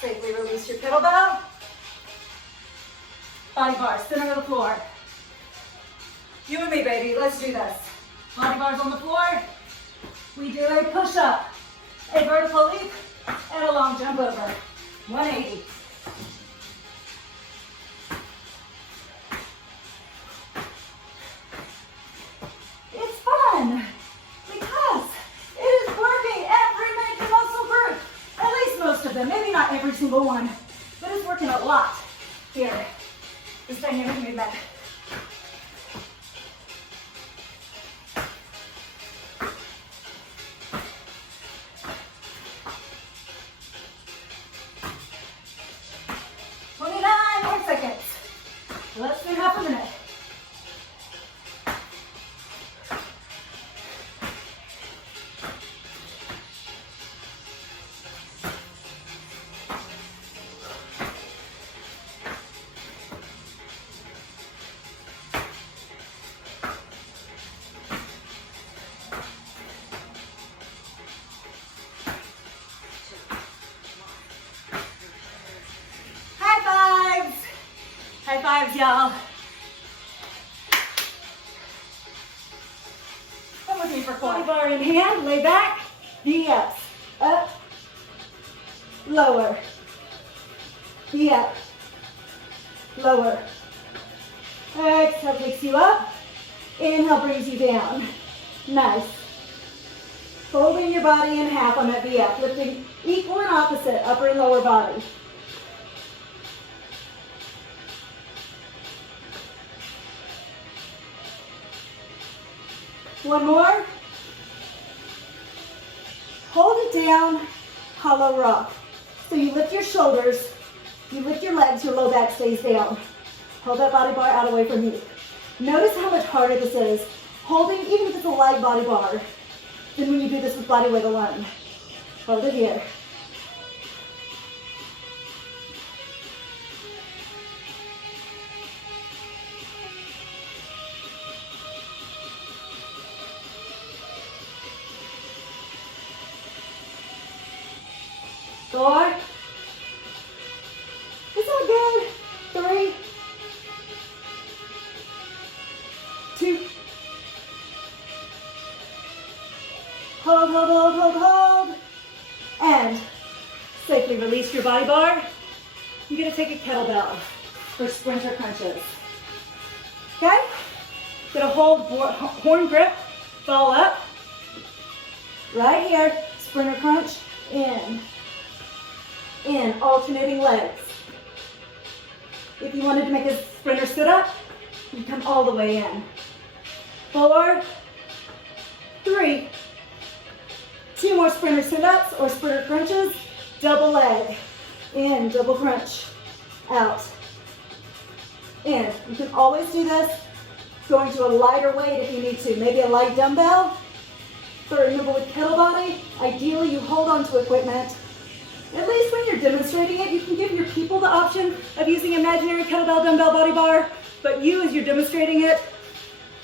Safely release your kettlebell. Body bar, center of the floor. You and me, baby, let's do this. Body bars on the floor. We do a push-up, a vertical leap, and a long jump over. 180. It's fun because it is working every major muscle group, at least most of them, maybe not every single one, but it's working a lot here. This dynamic movement. Let's do half a minute. High fives, y'all. Come with me for body bar in hand, lay back, V-ups, up, lower, V-up, lower. Exhale takes you up, inhale brings you down. Nice. Folding your body in half on that V-up, lifting equal and opposite, upper and lower body. One more. Hold it down, hollow rock. So you lift your shoulders, you lift your legs, your low back stays down. Hold that body bar out away from you. Notice how much harder this is. Holding, even if it's a light body bar, than when you do this with body weight alone. Hold it here. Four. It's all good. 3, 2. Hold, hold, hold, hold, hold. And safely release your body bar. You're gonna take a kettlebell for sprinter crunches. Okay? Gonna hold horn grip, ball up. Right here, sprinter crunch, in, alternating legs. If you wanted to make a sprinter sit up, you come all the way in. 4, 3, 2 more sprinter sit-ups or sprinter crunches, double leg, in, double crunch, out, in. You can always do this going to a lighter weight if you need to, maybe a light dumbbell. But remember with Kettlebody, ideally you hold on to equipment. At least when you're demonstrating it, you can give your people the option of using imaginary kettlebell, dumbbell, body bar, but you, as you're demonstrating it,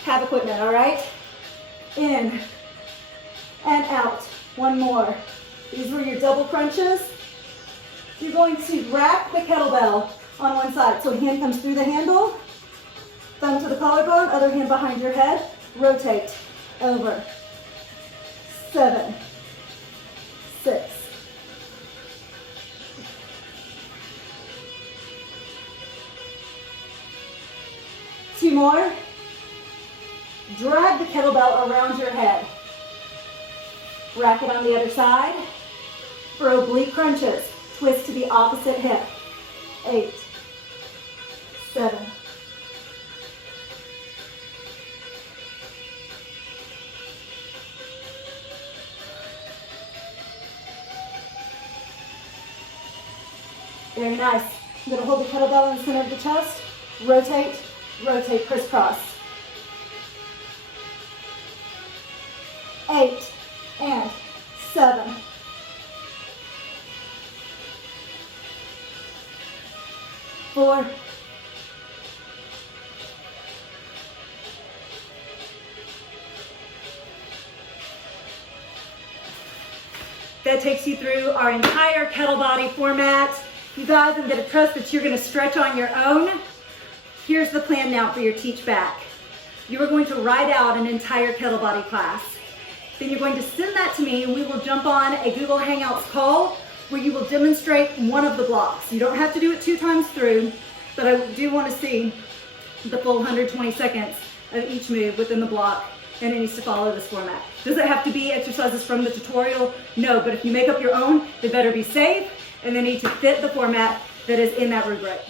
have equipment, all right? In and out. One more. These were your double crunches. You're going to wrap the kettlebell on one side. So hand comes through the handle, thumb to the collarbone, other hand behind your head, rotate, over. 7, 6, 2 more. Drag the kettlebell around your head. Rack it on the other side. For oblique crunches, twist to the opposite hip. 8, 7, 'Very nice. I'm going to hold the kettlebell in the center of the chest. Rotate, rotate, crisscross. 8 and 7. 4. 'That takes you through our entire Kettlebody format. You guys, I'm going to trust that you're going to stretch on your own. Here's the plan now for your teach back. You are going to write out an entire Kettlebody class. Then you're going to send that to me and we will jump on a Google Hangouts call where you will demonstrate one of the blocks. You don't have to do it 2 times through, but I do want to see the full 120 seconds of each move within the block, and it needs to follow this format. Does it have to be exercises from the tutorial? No, but if you make up your own, they better be safe and they need to fit the format that is in that rubric.